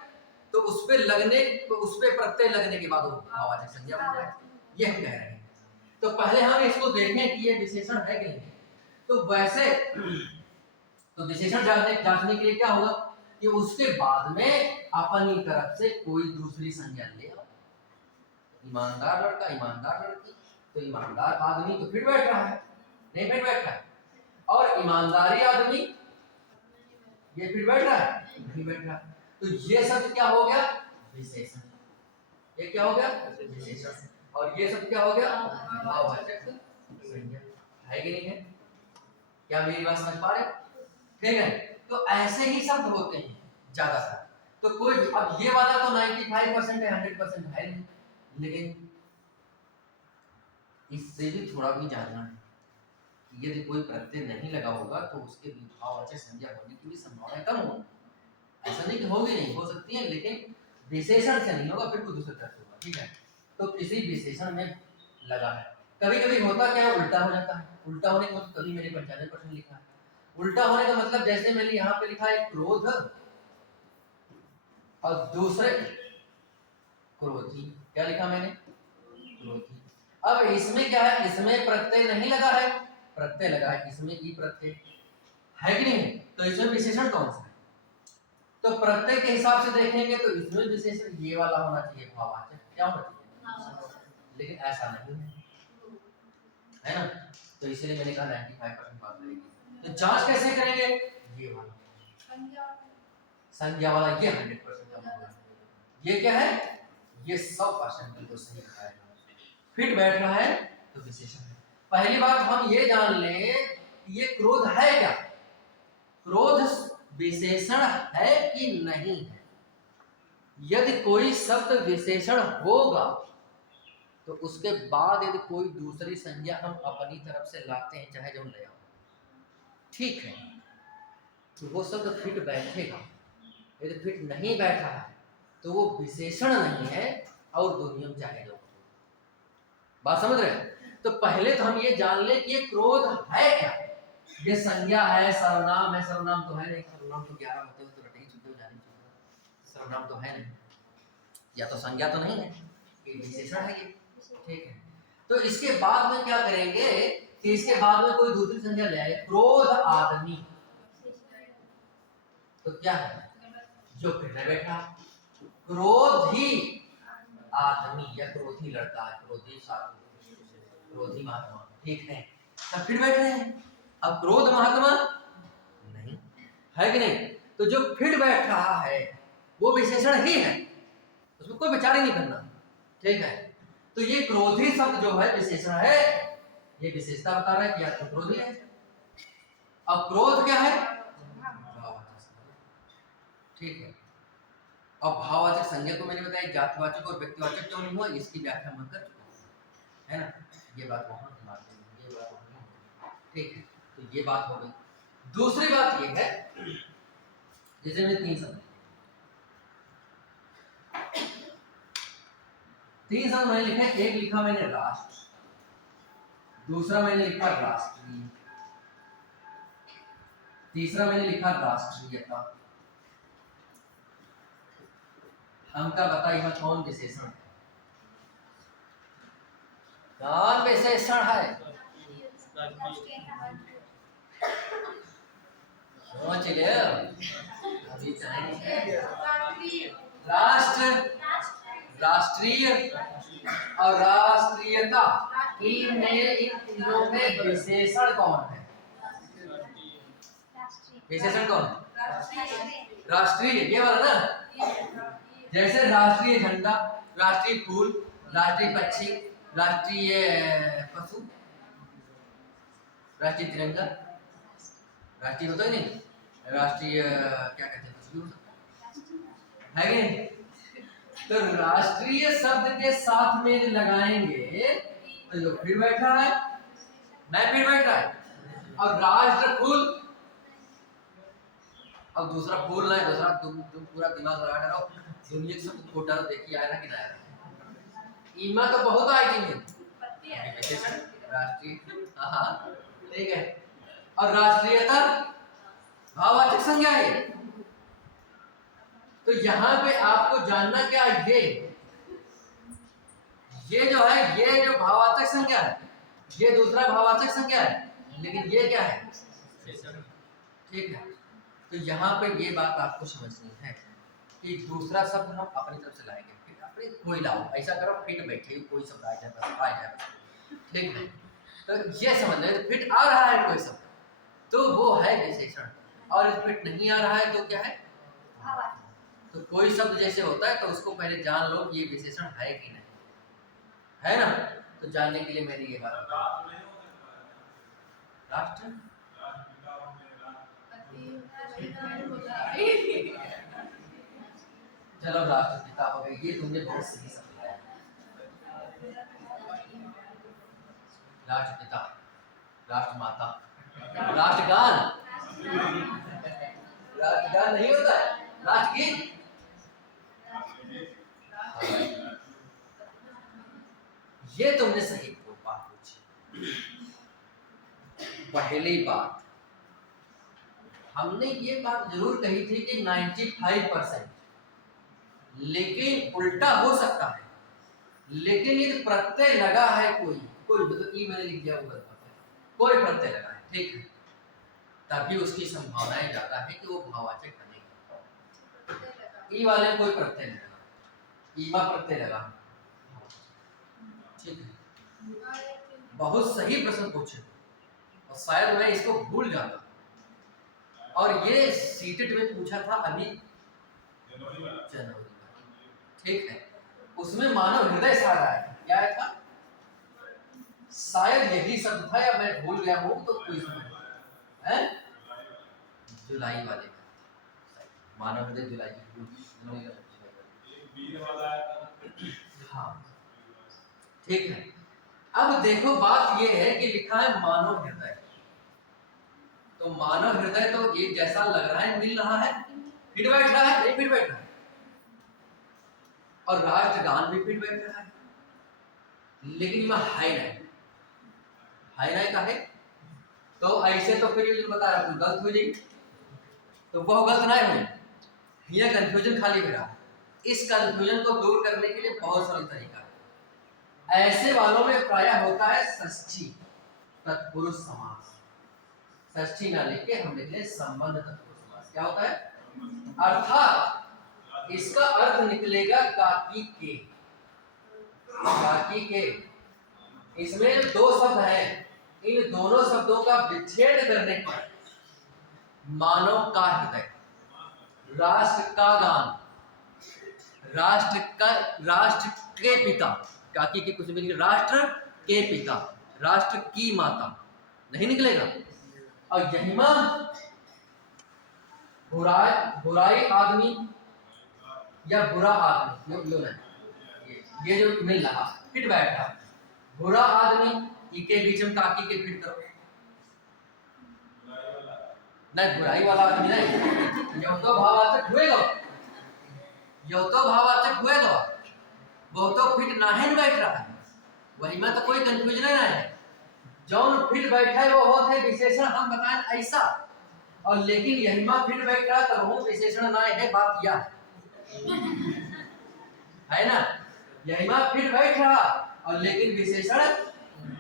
तो उस पे लगने, उस पे प्रत्यय लगने के बाद वो भाववाचक संज्ञा बन जाए, ये हम कह रहे हैं। तो पहले हम इसको देखें कि ये विशेषण है कि नहीं। तो वैसे तो विशेषण जांचने के लिए क्या होगा कि उसके बाद में अपनी तरफ से कोई दूसरी संज्ञा ले आओ। ईमानदार लड़का, ईमानदार लड़की, तो ईमानदार आदमी तो फिर बैठ रहा है, नहीं फिर बैठ रहा है, और ईमानदारी आदमी ये फिर बैठ रहा है, नहीं बैठ रहा। तो ये शब्द क्या हो गया? विशेषण। ये क्या हो गया? विशेषण। और ये शब्द क्या हो गया? भाववाचक संज्ञा। है कि नहीं है? क्या मेरी बात समझ पा रहे हो? ठीक है, तो ऐसे ही शब्द होते हैं ज्यादातर। तो कोई अब ये वाला तो 95% है, 100% है नहीं, लेकिन इससे भी थोड़ा भी जानना है कि यदि कोई प्रत्यय नहीं लगा होगा तो उसके भाववाचक संज्ञा होने की भी संभावना कम होगी। ऐसा नहीं कि होगी नहीं, हो सकती है, लेकिन विशेषण से नहीं होगा, फिर कोई दूसरे तरह से होगा। ठीक है, तो किसी विशेषण में लगा है। कभी कभी होता क्या है, उल्टा हो जाता है। उल्टा होने का मतलब कभी मैंने 95% लिखा है। उल्टा होने का मतलब जैसे मैंने यहाँ पे लिखा है क्रोध और दूसरे क्रोधी, क्या लिखा मैंने? क्रोधी। अब इसमें क्या है, इसमें प्रत्यय नहीं लगा है, प्रत्यय लगा है, इसमें ई प्रत्यय है कि नहीं? तो इसमें विशेषण कौन सा है? तो प्रत्यय के हिसाब से देखेंगे तो इसमें विशेषण ये वाला होना चाहिए, भाववाचक। क्या होना चाहिए? लेकिन ऐसा नहीं है ना, तो इसलिए मैंने कहा 95% बात रहेगी। तो जांच कैसे करेंगे? ये वाला संज्ञा वाला, ये 100% का होगा। ये क्या है? ये 100% बिल्कुल सही है, फिट बैठ रहा है तो विशेषण है। पहली बात हम ये जान लें कि ये क्रोध है क्या, क्रोध विशेषण है कि नहीं है। यदि कोई शब्द विशेषण होगा तो उसके बाद यदि कोई दूसरी संज्ञा हम अपनी तरफ से लाते हैं, चाहे जो ले आओ, ठीक है, तो वो शब्द फिट बैठेगा। यदि फिट नहीं बैठा है तो वो विशेषण नहीं है और दो नियम चाहे जो। बात समझ रहे हैं? तो पहले तो हम ये जान ले कि ये क्रोध है क्या। ये संज्ञा है, सर्वनाम है, सर्वनाम तो है नहीं, सर्वनाम तो 11 होते हो तो रटे ही चुके हो, जाने चुके, सर्वनाम तो है नहीं, या तो संज्ञा तो नहीं है, ये विशेषण है ये। ठीक है, तो इसके बाद में क्या करेंगे कि इसके बाद में कोई दूसरी संज्ञा ले आए, क्रोध आदमी, तो क्या है, जो फिर बैठा, क्रोधी आदमी या क्रोधी लड़का है, क्रोधी साधु, क्रोधी महात्मा। ठीक है, सब फिर बैठ रहे हैं। अब क्रोध महात्मा नहीं है कि नहीं, तो जो फिर बैठ रहा है वो विशेषण ही है, उसमें कोई विचार ही नहीं करना। ठीक है, तो ये क्रोधी शब्द जो है विशेषण है, ये विशेषता बता रहा है कि या तो क्रोधी है। अब क्रोध क्या है? ठीक है, अब भाववाचक संज्ञा को मैंने बताया, जातिवाचक और व्यक्तिवाचक क्यों नहीं हुआ, इसकी व्याख्या मैं कर चुका हूं, है ना। ये बात वहां मानते हैं, ये बात वहां। ठीक है, तो ये बात हो गई। दूसरी बात ये है, जैसे मैंने तीन शब्द मैंने लिखे, एक लिखा मैंने राष्ट्र, दूसरा मैंने लिखा राष्ट्रीय, तीसरा मैंने लिखा राष्ट्रीयता। हमका बताइए कौन विशेषण है? कौन विशेषण है? सोच ले अभी चाहेंगे। राष्ट्र, राष्ट्रीय और राष्ट्रीयता, इन तीनों में विशेषण कौन है? विशेषण कौन है? राष्ट्रीय, ये वाला ना। जैसे राष्ट्रीय झंडा, राष्ट्रीय फूल, राष्ट्रीय पक्षी, राष्ट्रीय पशु, राष्ट्रीय तिरंगा, राष्ट्रीय होता ही नहीं, राष्ट्रीय क्या कहते हैं, पशु है कि नहीं? तो राष्ट्रीय शब्द के साथ में लगाएंगे तो जो फिर बैठा है, मैं फिर बैठ रहा है, और राष्ट्र फूल, अब दूसरा फूल ना है, दूसरा तुम पूरा दिमाग लगा रहे हो, दुनिया सब खोटा देखिए आया ना कि ना आया, ईमा तो बहुत आएगी में विशेषण राष्ट्रीय, हाँ ठीक है, और राष्ट्रीयता भाववाचक संज्ञा है। तो यहाँ पे आपको जानना क्या है, ये जो है, ये जो भाववाचक संज्ञा है, ये दूसरा भाववाचक संज्ञा है, लेकिन ये क्या है? ठीक है, तो यहाँ पे ये बात आपको समझनी है कि दूसरा शब्द हम अपनी तरफ से लाएंगे, फिर अपनी कोई लाओ, ऐसा करो फिट बैठे कोई शब्द आ जाए, ठीक है, तो ये समझ लो फिट आ रहा है कोई शब्द तो वो है विशेषण, और फिट नहीं आ रहा है तो क्या है? तो कोई शब्द जैसे होता है तो उसको पहले जान लो कि ये विशेषण है कि नहीं है ना। तो जानने के लिए मैंने ये बात, राष्ट्र चलो राष्ट्रपिता हो गए, ये तुमने बहुत सही समझाया। राष्ट्रपिता, राष्ट्रमाता, राष्ट्रगान, राष्ट्रगान नहीं होता है, राष्ट्रगीत। ये तुमने सही बात पूछी। पहली बात हमने ये बात जरूर कही थी कि 95%, लेकिन उल्टा हो सकता है। लेकिन ये प्रत्यय लगा है, कोई मतलब ई मैंने लिख दिया ऊपर, कोई प्रत्यय लगा है, ठीक है, तभी उसकी संभावनाएं ज्यादा है कि वो भाववाचक बनेगा। ई वाले कोई प्रत्यय नहीं लगा, ईमा प्रत्यय लगा, ठीक है। बहुत सही प्रश्न पूछे और शायद मैं इसको भूल जाता, और ये सीटेट में पूछा था अभी जनवरी, ठीक है। उसमें मानव हृदय शायद आया, क्या आया था, शायद यही शब्द था, या मैं भूल गया हूँ तो कोई है, जुलाई वाले मानव हृदय जुलाई, हाँ ठीक है। अब देखो बात ये है कि लिखा है मानव हृदय, तो मानव हृदय तो ये जैसा लग रहा है मिल रहा है, फिट बैठ रहा है, नहीं फिट बैठ रहा है, और राष्ट्रगान भी फिट बैठ रहा है, लेकिन मैं हाई का है, तो ऐसे तो फिर बता रहा हूं गलत हो जाएगी, तो वह गलत ना हो, यह कंफ्यूजन खाली हो रहा। इस कंफ्यूजन को दूर करने के लिए बहुत सरल तरीका है। ऐसे वालों में प्रायः होता है षष्ठी तत्पुरुष समास, षष्ठी ना लेके हम लिख ले संबंध तत्पुरुष समास। क्या होता है, अर्थात इसका अर्थ निकलेगा काकी के। इसमें दो शब्द हैं, इन दोनों शब्दों का विच्छेद करने पर मानव का हृदय, राष्ट्र का गान, राष्ट्र के पिता, काकी के कुछ भी नहीं, राष्ट्र के पिता, राष्ट्र की माता नहीं निकलेगा। और यही बुराई आदमी या बुरा आदमी, ये जो मिल रहा फिट बैठ रहा, बुरा आदमी के बीच में काकी के फिट करो, नहीं बुराई वाला आदमी नहीं, यो तो भाववाचक हुएगा, वो तो फिट ना है बैठ रहा है, वही में तो कोई कंफ्यूजन नहीं है। जौन फिट बैठा है वो होते विशेषण हम बताएं ऐसा, और लेकिन यही में फिट बैठ रहा तो हूँ विशेषण ना है, बात यह है ना, यही में फिट बैठ रहा और लेकिन विशेषण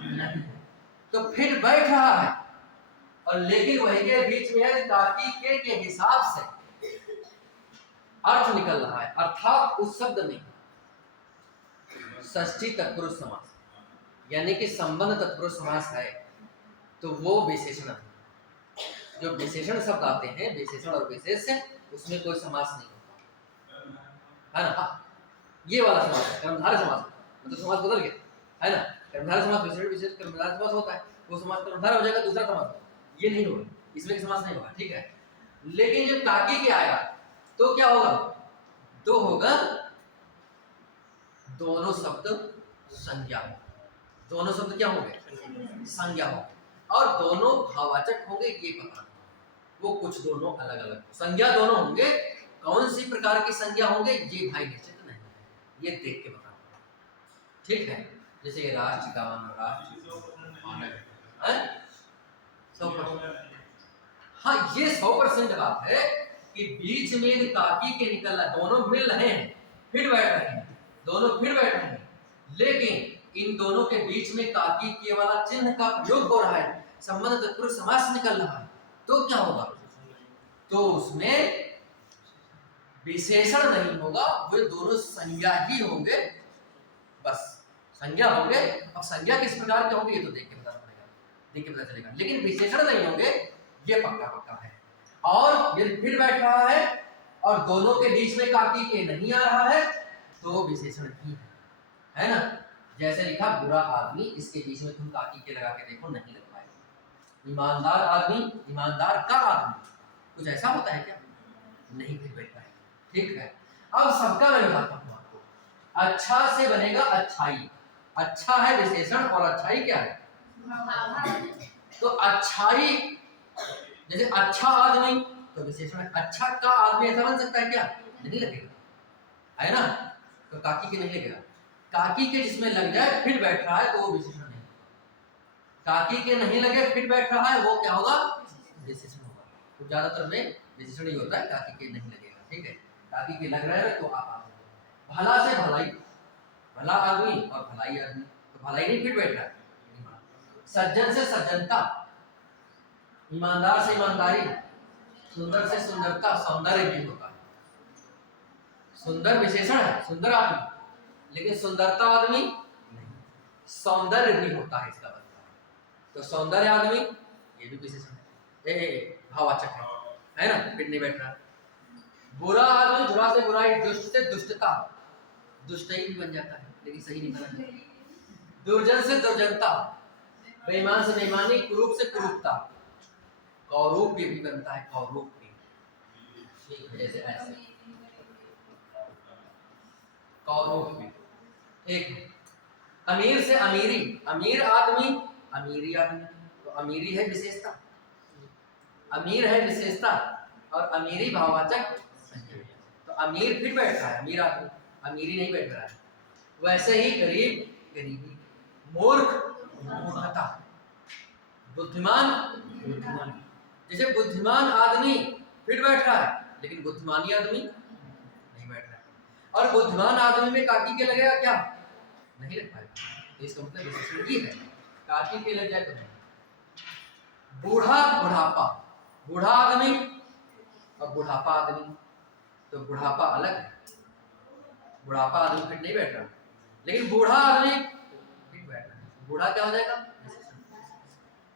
नहीं, तो फिट बैठ रहा है और लेकिन वही के बीच में है ताकि के हिसाब से अर्थ निकल रहा है, अर्थात उस शब्द में षष्ठी तत्पुरुष समास यानी कि संबंध तत्पुरुष समास है, तो वो विशेषण है। जो विशेषण शब्द आते हैं, विशेषण और विशेष, उसमें कोई समास नहीं होता है ना। ये वाला समास है कर्मधारय समास, मतलब समास बदल गया है ना, कर्मधारय समास विशेषण विशेष कर्मधारय समास होता है, वो समास कर्मधारय हो जाएगा, दूसरा समास ये नहीं होगा, इसमें समास नहीं होगा, ठीक है। लेकिन जब काकी के आएगा तो क्या होगा, तो होगा दोनों शब्द संज्ञा, दोनों शब्द क्या होंगे, संज्ञा होंगे, और दोनों भाववाचक होंगे, ये पता नहीं, वो कुछ दोनों अलग अलग संज्ञा दोनों होंगे, कौन सी प्रकार की संज्ञा होंगे ये भाई निश्चित नहीं, ये देख के बता, ठीक है। जैसे ये राष्ट्र गान, राष्ट्र हाँ, ये 100% बात है कि बीच में काकी के निकल रहा, दोनों मिल रहे हैं, फिर बैठ रहे हैं, दोनों फिर बैठ रहे हैं, लेकिन इन दोनों के बीच में काकी के वाला चिन्ह का प्रयोग हो रहा है, संबंध तत्पुरुष समास निकल रहा है, तो क्या होगा, तो उसमें विशेषण नहीं होगा, वे दोनों संज्ञा ही होंगे, बस संज्ञा होंगे। अब संज्ञा किस प्रकार के होंगे ये तो देख के पता चलेगा, लेकिन विशेषण नहीं होंगे, ये पक्का है। और ये फिर बैठ रहा है और दोनों के बीच में काकी के नहीं आ रहा है, तो विशेषण ही है ना। जैसे लिखा बुरा आदमी, इसके बीच में तुम काकी के लगा के देखो, नहीं लग पाएगा, ईमानदार आदमी, ईमानदार का आदमी, कुछ ऐसा होता है क्या? नहीं फिट बैठता है। ठीक है, अब सबका मैं बताता हूँ आपको। अच्छा से बनेगा अच्छाई, अच्छा है विशेषण और अच्छाई क्या है? तो अच्छाई जैसे अच्छा आदमी तो विशेषण है। अच्छा का आदमी ऐसा बन सकता है क्या? नहीं लगेगा, है ना? तो काकी के नहीं लगेगा। काकी के जिसमें लग जाए फिट बैठ रहा है तो वो विशेषण नहीं। काकी के नहीं लगे फिट बैठ रहा है वो क्या होगा? विशेषण होगा। तो ज्यादातर में विशेषण ही होता है, काकी के नहीं लगेगा। ठीक है, काकी के लग रहा है तो आप भला से भलाई, भला आदमी और भलाई आदमी, तो भलाई नहीं फिट बैठ रहा है। सज्जन से सज्जनता, ईमानदार से ईमानदारी, सुंदर से सुंदरता, सौंदर्य भी होता है। सुंदर विशेषण है, सुंदर आदमी, लेकिन सुंदरता आदमी नहीं, सौंदर्य भी होता है इसका मतलब। तो सौंदर्य आदमी ये भी विशेषण है, भाववाचक है ना? फिट नहीं बैठ रहा। बुरा आदमी, बुरा से बुराई, दुष्ट से दुष्टता, दुष्टई भी बन जाता है लेकिन सही नहीं बना। दुर्जन से दुर्जनता, बेईमान से बेईमानी, कुरूप से कुरूपता, कौरूप भी बनता है, कौरूप भी जैसे ऐसे कौरूप भी। ठीक, अमीर से अमीरी, अमीर आदमी, अमीरी आदमी, तो अमीरी है विशेषता, अमीर है विशेषता और अमीरी भाववाचक। तो अमीर फिर बैठ रहा है, अमीर आदमी, अमीरी नहीं बैठ रहा है। वैसे ही गरीब गरीबी, मूर्ख मूर्खता, बुद्धिमान बुद्धिमानी। जैसे बुद्धिमान आदमी फिट बैठ रहा है लेकिन बुद्धिमानी आदमी नहीं बैठ रहा है। और बुद्धिमान आदमी में काकी के लगेगा क्या? नहीं लग पाएगा। तो इसका मतलब विशेषण ये है, काकी के लग जाए तो नहीं। बूढ़ा बुढ़ापा, बूढ़ा आदमी और बुढ़ापा आदमी, तो बुढ़ापा अलग है, बुढ़ापा आदमी फिट नहीं बैठ रहा, लेकिन बूढ़ा आदमी फिट बैठ रहा है। बूढ़ा क्या हो जाएगा?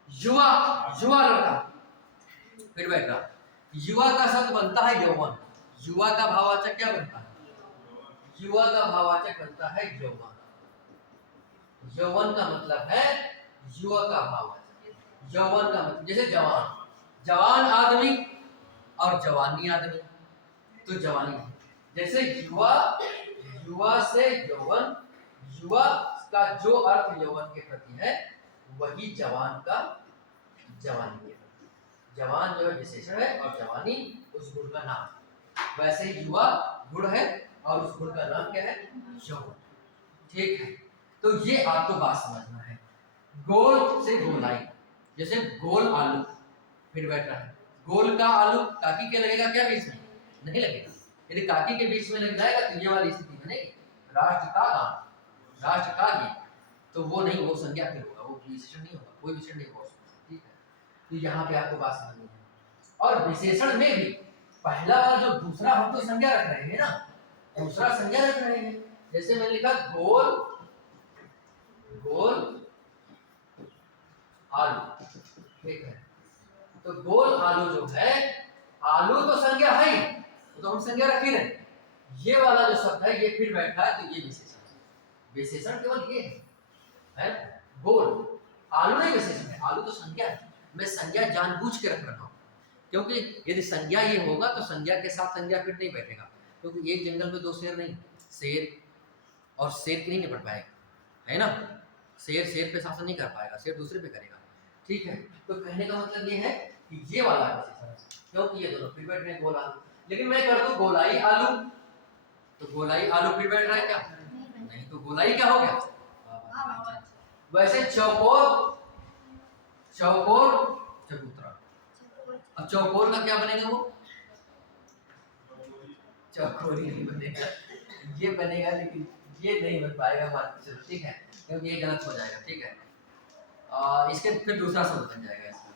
युवा, युवा लड़का फिट बैठ रहा। युवा का शब्द बनता है यौवन, युवा का भाववाचक क्या बनता है? युवा का भाववाचक बनता है यौवन। यौवन का मतलब है युवा का भाववाचक, यौवन का मतलब जैसे जवान, जवान आदमी और जवानी आदमी, तो जवानी जैसे युवा, युवा से यौवन, युवा का जो अर्थ यौवन के प्रति है वही जवान का जवानी है। जवान जो है विशेषण है और जवानी उस गुण का नाम। वैसे ही युवा गुण है और उस गुण का नाम क्या है? यौवन। ठीक है, तो ये आपको बात समझना है। गोल से गोलाई, जैसे गोल आलू फिर बैठ रहा है, गोल का आलू काकी के लगेगा क्या बीच में? नहीं लगेगा। यदि काकी के बीच में लग जाएगा तो ये वाली स्थिति बनेगी, राष्ट्र का गान, राष्ट्र का गीत, तो वो नहीं, वो संज्ञा फिर होगा, वो विशेषण नहीं होगा, कोई विशेषण नहीं होगा। ठीक है, तो यहाँ पे आपको बात समझनी है। और विशेषण में भी पहला वाला जो दूसरा, हम तो संज्ञा रख रहे हैं ना, दूसरा संज्ञा रख रहे हैं। जैसे मैंने लिखा गोल, गोल आलू, ठीक है, तो गोल आलू जो है, आलू तो संज्ञा है ही, तो हम संज्ञा रख ही रहे। ये वाला जो शब्द है ये फिर बैठा है तो ये विशेषण है। विशेषण केवल ये है, गोल, आलू नहीं विशेषण है, आलू तो संज्ञा है। मैं संज्ञा जानबूझ के रख रहा हूँ, क्योंकि यदि संज्ञा ये होगा तो संज्ञा के साथ संज्ञा फिर नहीं बैठेगा, क्योंकि एक जंगल में दो शेर नहीं, शेर और शेर की नहीं निपट पाएगा, है ना? शेर शेर पे शासन नहीं कर पाएगा, शेर दूसरे पे करेगा। ठीक है, तो कहने का मतलब ये है कि ये वाला विशेषण है, क्योंकि ये दोनों फिर बैठ रहे हैं गोल आलू। लेकिन मैं कर दूं गोलाई आलू, तो गोलाई आलू फिर बैठ रहा है क्या? नहीं, तो गोलाई क्या हो गया? वैसे चौकोर, चौकोर चबूतरा, अब चौकोर का क्या बनेगा? वो चौकोर ही नहीं बनेगा, ये बनेगा, लेकिन ये नहीं बन पाएगा। चलो ठीक है, क्योंकि ये गलत हो जाएगा। ठीक है, इसके फिर दूसरा शब्द बन जाएगा इसका।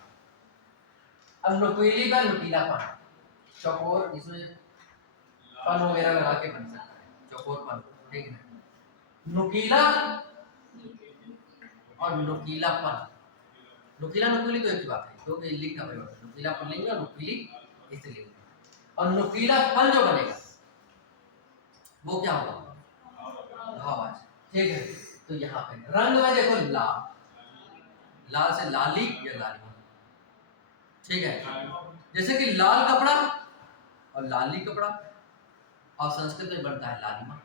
अब नुकीली का नुकीलापन, चौकोर, इसमें पन वगैरह लगा के बन सकता है, चौकोरपन। ठीक है, नुकीला और नुकीलापन, नुकीला नुकीली तो एक ही बात है, क्योंकि लिंग का परिवर्तन, नुकीला पुल्लिंग और नुकीली स्त्रीलिंग। और नुकीलापन जो बनेगा वो क्या होगा? भाववाचक। ठीक है, तो यहाँ पे रंग में देखो लाल, लाल से लाली या लालिमा, ठीक है, जैसे कि लाल कपड़ा और लाली कपड़ा, और संस्कृत में बनता है लालिमा,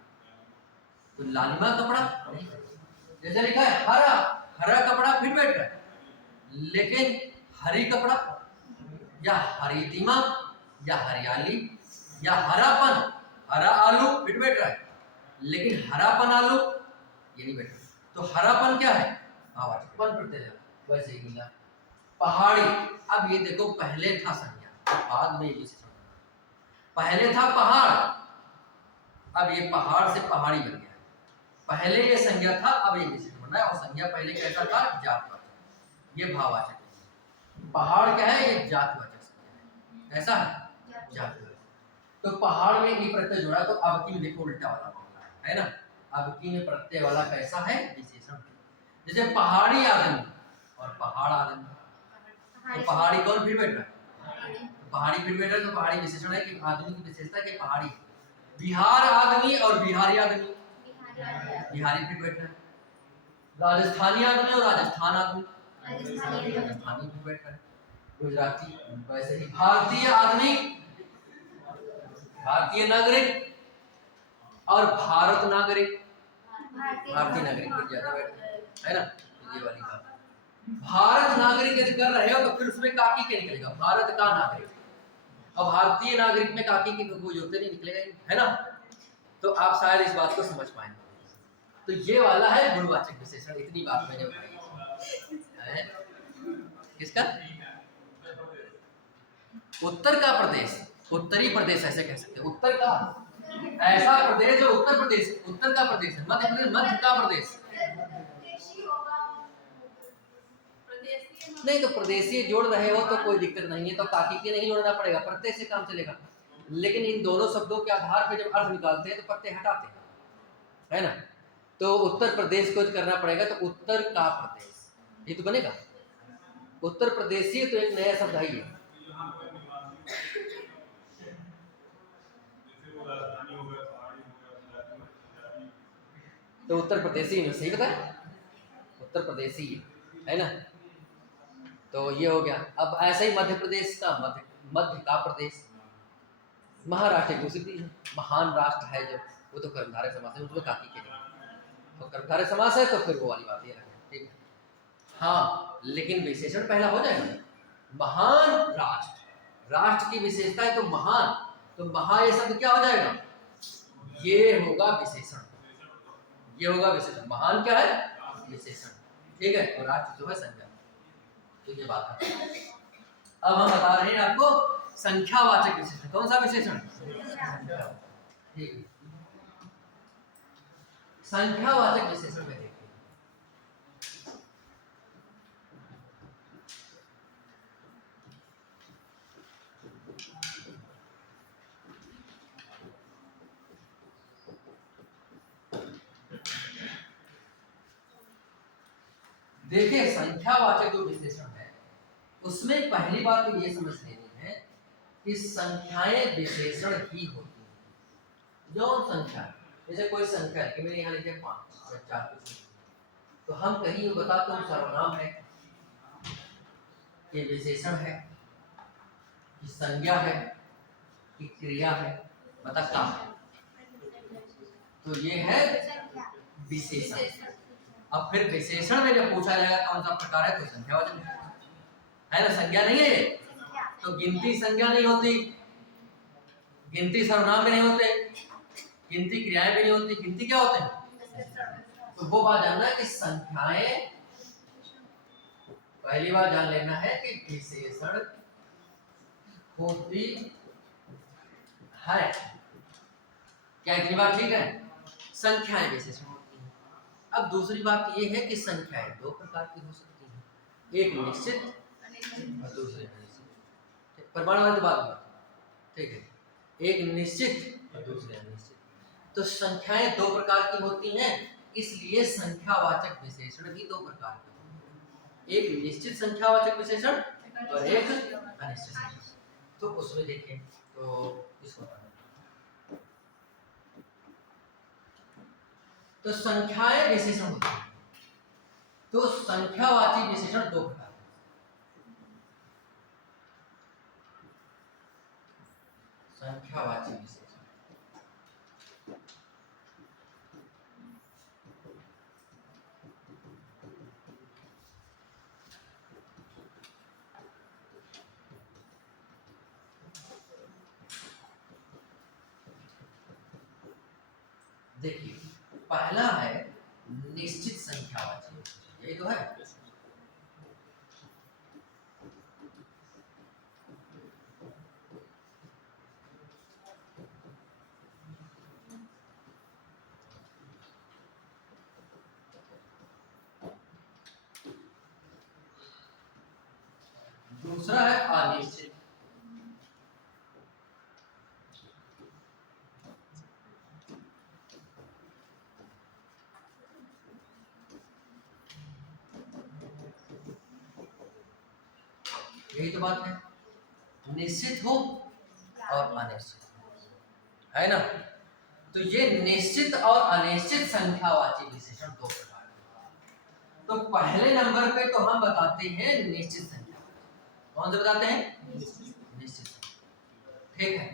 तो लालिमा कपड़ा नहीं। जैसे लिखा है हरा, हरा कपड़ा फिर बैठ रहा है, लेकिन हरी कपड़ा या हरितिमा या हरियाली या हरापन, हरा आलू फिर बैठ रहा है, लेकिन हरापन आलू ये नहीं बैठ रहा। तो हरापन क्या है? पन प्रत्यय, वैसे ही मिला। पहाड़ी, अब ये देखो पहले था संज्ञा, बाद में विशेषण। पहले था पहाड़, अब ये पहाड़ से पहाड़ी बन गया। पहले ये संज्ञा था, अब ये विशेषण बना है। और संज्ञा पहले कैसा था? जातवाचक, ये भाववाचक। पहाड़ क्या है? ये जातवाचक संज्ञा है। कैसा है? जातवाचक। तो पहाड़ में ई प्रत्यय जोड़ा, तो अब की में देखो उल्टा वाला मामला है ना। अब की में प्रत्यय वाला कैसा है? विशेषण। जैसे पहाड़ी आदमी और पहाड़ आदमी, तो पहाड़ी कौन फिर बैठ रहा है? पहाड़ी फिर बैठ रहा है, तो पहाड़ी विशेषण है कि आदमी की विशेषता के पहाड़ी। बिहार आदमी और बिहारी आदमी, बिहारी फिर बैठ रहा है। राजस्थानी आदमी और राजस्थान आदमी, राजस्थानी फिर बैठ रहा है। गुजराती, वैसे ही भारतीय आदमी, भारतीय नागरिक और भारत नागरिक, भारतीय नागरिक फिर ज्यादा बैठ है ना। ये वाली बात, भारत नागरिक यदि कर रहे हो तो फिर उसमें काकी के निकलेगा, भारत का नागरिक। अब भारतीय नागरिक में काकी की कोई जरूरत नहीं, निकलेगा है ना। तो आप शायद इस बात को समझ पाएंगे। तो ये वाला है गुणवाचक विशेषण, इतनी बात मैंने बताई। किसका? उत्तर का प्रदेश, उत्तरी प्रदेश ऐसे कह सकते हैं। उत्तर का ऐसा प्रदेश जो उत्तर प्रदेश, उत्तर का प्रदेश है। मध्य प्रदेश, मध्य का प्रदेश नहीं। तो प्रदेशीय जोड़ रहे हो तो कोई दिक्कत नहीं है, तो काकी के नहीं जोड़ना पड़ेगा, प्रत्यय से काम चलेगा। लेकिन इन दोनों शब्दों के आधार पर जब अर्थ निकालते हैं तो प्रत्यय हटाते हैं, है ना। तो उत्तर प्रदेश को करना पड़ेगा, तो उत्तर का प्रदेश ये तो बनेगा। उत्तर प्रदेशीय तो एक नया शब्द है ये। तो उत्तर प्रदेशी में सही बताया, उत्तर प्रदेशी है ना। तो ये हो गया। अब ऐसे ही मध्य प्रदेश का मध्य, मध्य का प्रदेश। महाराष्ट्र एक दूसरी है, महान राष्ट्र है जो, वो तो कर्मधारय समास है, उसमें काकी के नहीं। तो कर्मधारय समास है तो फिर वो वाली बात ये रखें, ठीक है। हाँ, लेकिन विशेषण पहला हो जाएगा। महान राष्ट्र, राष्ट्र की विशेषता है तो महान, तो महा ये शब्द क्या हो जाएगा? ये होगा विशेषण, ये होगा विशेषण। महान क्या है? विशेषण, ठीक है। और राष्ट्र जो है संज्ञा। तो ये बात है। अब हम बता रहे हैं आपको संख्यावाचक विशेषण। कौन सा विशेषण? ठीक है, संख्यावाचक विशेषण में देखिए, देखिए संख्यावाचक जो विशेषण है उसमें पहली बात तो ये समझ लेनी है कि संख्याएं विशेषण ही होती हैं। जो संख्या, जैसे कोई संख्या है कि मैंने यहाँ लिखे 5 या 4 कुछ, तो हम कहीं बता तुम सर्वनाम है, ये विशेषण है, कि संज्ञा है, कि क्रिया है, बता क्या है? तो ये है विशेषण। अब फिर विशेषण में जब पूछा जाएगा कौन सा प्रकार है, तो संख्यावाचक है ना। संज्ञा नहीं है तो गिनती संज्ञा नहीं होती, गिनती सर्वनाम भी नहीं होते, गिनती क्रियाएं भी नहीं होती, गिनती क्या होते हैं? तो वो बात जानना है कि संख्याएं, पहली बार जान लेना है कि विशेषण होती है। क्या इतनी बात ठीक है? संख्याएं विशेषण होती हैं। अब दूसरी बात ये है कि संख्याएं दो प्रकार की हो सकती हैं, एक निश्चित और दूसरे अनिश्चित। प्रमाण वाली बात, ठीक है, एक निश्चित और दूसरे अनिश्चित। तो संख्याएं दो प्रकार की होती हैं, इसलिए संख्यावाचक विशेषण भी दो प्रकार के होते हैं, एक निश्चित संख्यावाचक विशेषण और एक अनिश्चित संख्यावाचक। तो उसमें देखें तो इसको तो संख्याएं विशेषण होती हैं, तो संख्यावाची विशेषण दो प्रकार। संख्यावाची विशेषण। देखिए पहला है निश्चित संख्यावाची विशेषण, यही तो है। दूसरा है अनिश्चित। यही तो बात है, निश्चित हो और अनिश्चित है ना। तो ये निश्चित और अनिश्चित संख्यावाची विशेषण दो प्रकार के। तो पहले नंबर पे तो हम बताते हैं निश्चित संख्या। कौन से बताते हैं? निश्चित संख्या। ठीक है,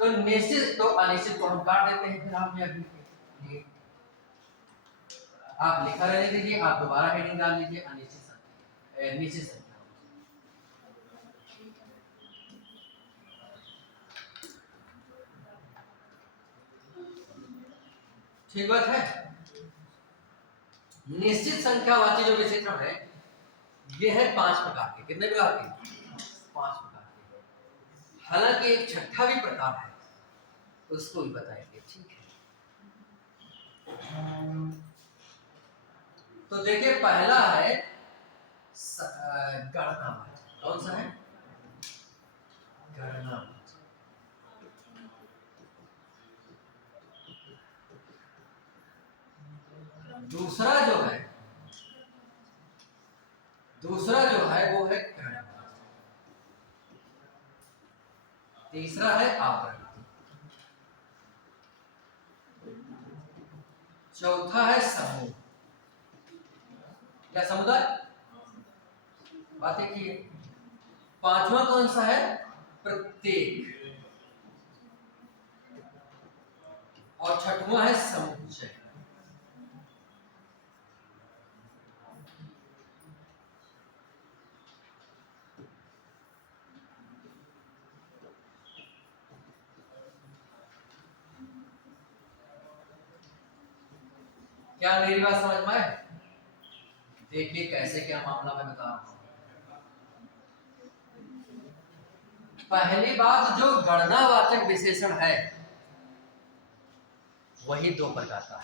तो निश्चित तो अनिश्चित को हम काट देते हैं। फिर आप अभी आप लिखा रहने दीजिए, आप दोबारा हेडिंग डाल लीजिए अनिश्चित संख्या, निश्चित संख्या। ठीक बात है। निश्चित संख्यावाची जो विशेषण है ये है 5 प्रकार के। कितने प्रकार के? 5 प्रकार के। हालांकि एक छठा भी प्रकार है, उसको भी बताएंगे। ठीक है, तो देखिए पहला है गणनावाचक। कौन सा है? गणनावाचक। दूसरा जो है वो है क्रमवाचक। तीसरा है आवृत्ति। चौथा है समूह या समुदाय। बात एक ही है। पांचवा कौन सा है? प्रत्येक। और छठवां है समुच्चय। क्या मेरी बात समझ में आए? देखिए कैसे क्या मामला मैं बता रहा हूं। पहली बात, जो गणनावाचक विशेषण है वही दो प्रकार का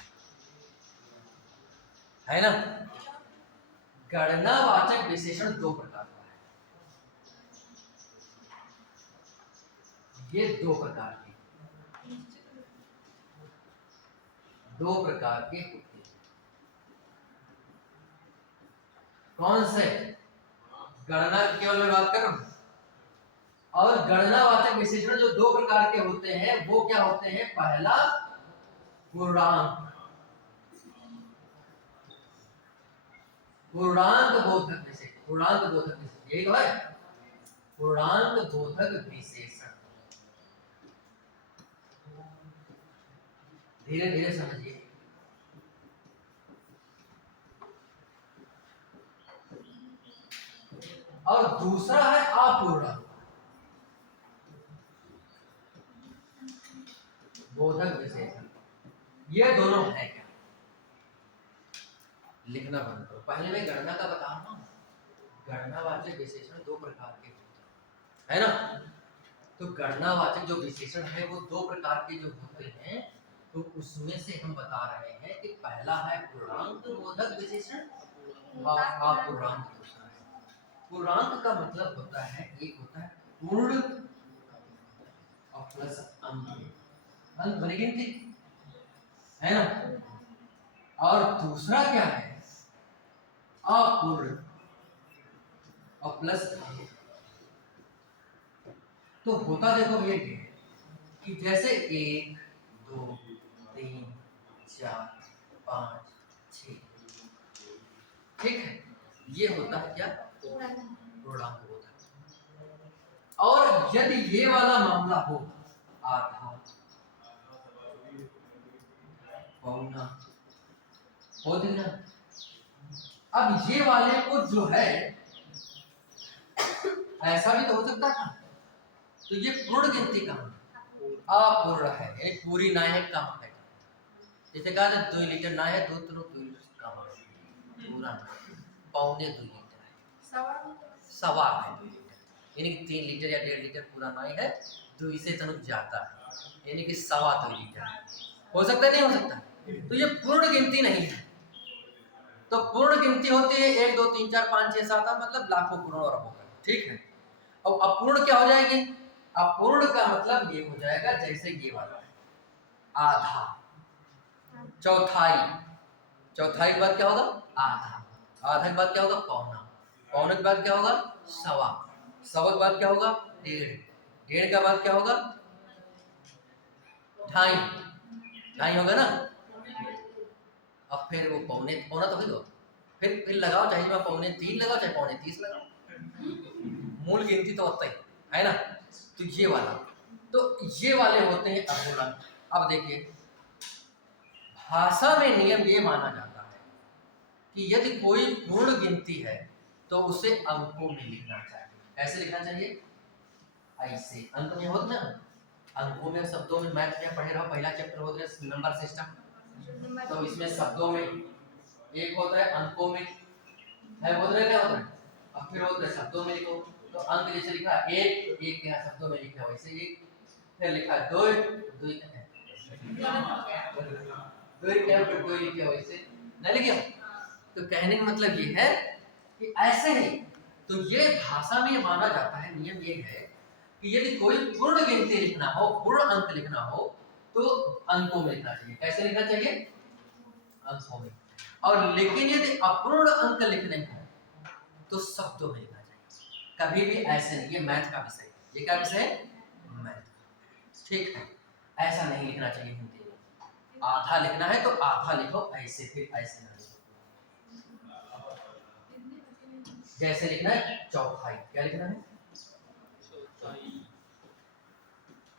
है ना। गणनावाचक विशेषण दो प्रकार का है। ये दो प्रकार के होते हैं। कौन से? गणना केवल मैं बात कर रहा हूं। और गणनावाचक विशेषण जो दो प्रकार के होते हैं वो क्या होते हैं? पहला पूर्णांक बोधक विशेषण। पूर्णांक बोधक विशेषण, यही तो है पूर्णांक बोधक विशेषण। धीरे धीरे समझिए। और दूसरा है अपूर्णांक बोधक विशेषण। ये दोनों है क्या? लिखना बंद करो, पहले मैं गणना का बता रहा हूं। गणनावाचक विशेषण दो प्रकार के होते हैं, है ना। तो गणनावाचक जो विशेषण है वो दो प्रकार के जो होते हैं, तो उसमें से हम बता रहे हैं कि पहला है पूर्णांक बोधक विशेषण और अपूर्णांक दूसरा है। पूर्णांक का मतलब होता है, एक होता है पूर्ण और प्लस अंक भरी गिनती, है ना। और दूसरा क्या है? अपूर्ण और प्लस अंक। तो होता देखो भैया कि जैसे 1 2 3 4 5 6, ठीक है, ये होता है क्या? पूर्णांक होता है। और यदि ये वाला मामला हो पौना, हो दिख रहा। अब ये वाले को जो है ऐसा भी तो हो सकता था, तो ये पूर्ण गिनती कहाँ, अपूर्ण है, एक पूरी ना है, कम है। जैसे कहा था 2 लीटर ना है, 2 लीटर कम है, पूरा पौने 2 लीटर है, सवा है 2 लीटर, यानी कि 3 लीटर या 1.5 लीटर पूरा ना है, 2 से तनुक जाता है, यानी कि सवा 2 लीटर। हो सकता है नहीं हो सकता, तो ये पूर्ण गिनती नहीं है। तो पूर्ण गिनती होती है 1 2 3 4 5 6 7 8, मतलब लाखों करोड़ अरबों का, ठीक है। अब अपूर्ण क्या हो जाएगी, अपूर्ण का मतलब ये हो जाएगा जैसे ये वाला है, आधा, चौथाई, चौथाई के बाद क्या होगा, आधा, आधा के बाद क्या होगा, पौना, पौने के बाद क्या होगा, सवा, सवा के बाद क्या होगा, डेढ़, डेढ़ के बाद क्या होगा, ढाई, ढाई होगा ना। अब फिर वो पौने, पौना तो होगा, फिर लगाओ, चाहे मैं पौने 3 लगाओ चाहे पौने 30 लगाओ, मूल गिनती तो होता ही है ना। तो ये वाला, तो ये वाले होते हैं अपूर्णांक। अब देखिए भाषा में नियम ये माना जाता है कि यदि कोई पूर्ण गिनती है तो उसे अंकों में लिखना चाहिए। ऐसे लिखना चाहिए, ऐसे अंक में होता ना, अंकों में, शब्दों में, मैथ में पढ़े रहो, पहला चैप्टर होता है नंबर सिस्टम, तो इसमें शब्दों में एक होता है, अंकों में है, बोल रहे क्या होता है, अब फिर होता है शब्दों में लिखो, तो अंक जैसे लिखा एक, एक क्या शब्दों में लिखा वैसे एक, फिर लिखा दो, दो क्या, फिर दो लिखा वैसे नहीं लिखे। तो कहने का मतलब ये है कि ऐसे नहीं, तो ये भाषा में माना जाता है, नियम ये है कि यदि कोई पूर्ण गिनती लिखना हो, पूर्ण अंक लिखना हो, तो अंकों में लिखना चाहिए। कैसे लिखना चाहिए, अंकों में। और लेकिन यदि अपूर्ण अंक लिखने हो तो शब्दों में लिखना चाहिए, कभी भी ऐसे नहीं। ये मैथ का विषय है, ये क्या विषय है, मैथ, ठीक है। ऐसा नहीं लिखना चाहिए हिंदी में, आधा लिखना है तो आधा लिखो, ऐसे फिर ऐसे ना लिखो। जैसे लिखना है चौथाई, क्या लिखना है,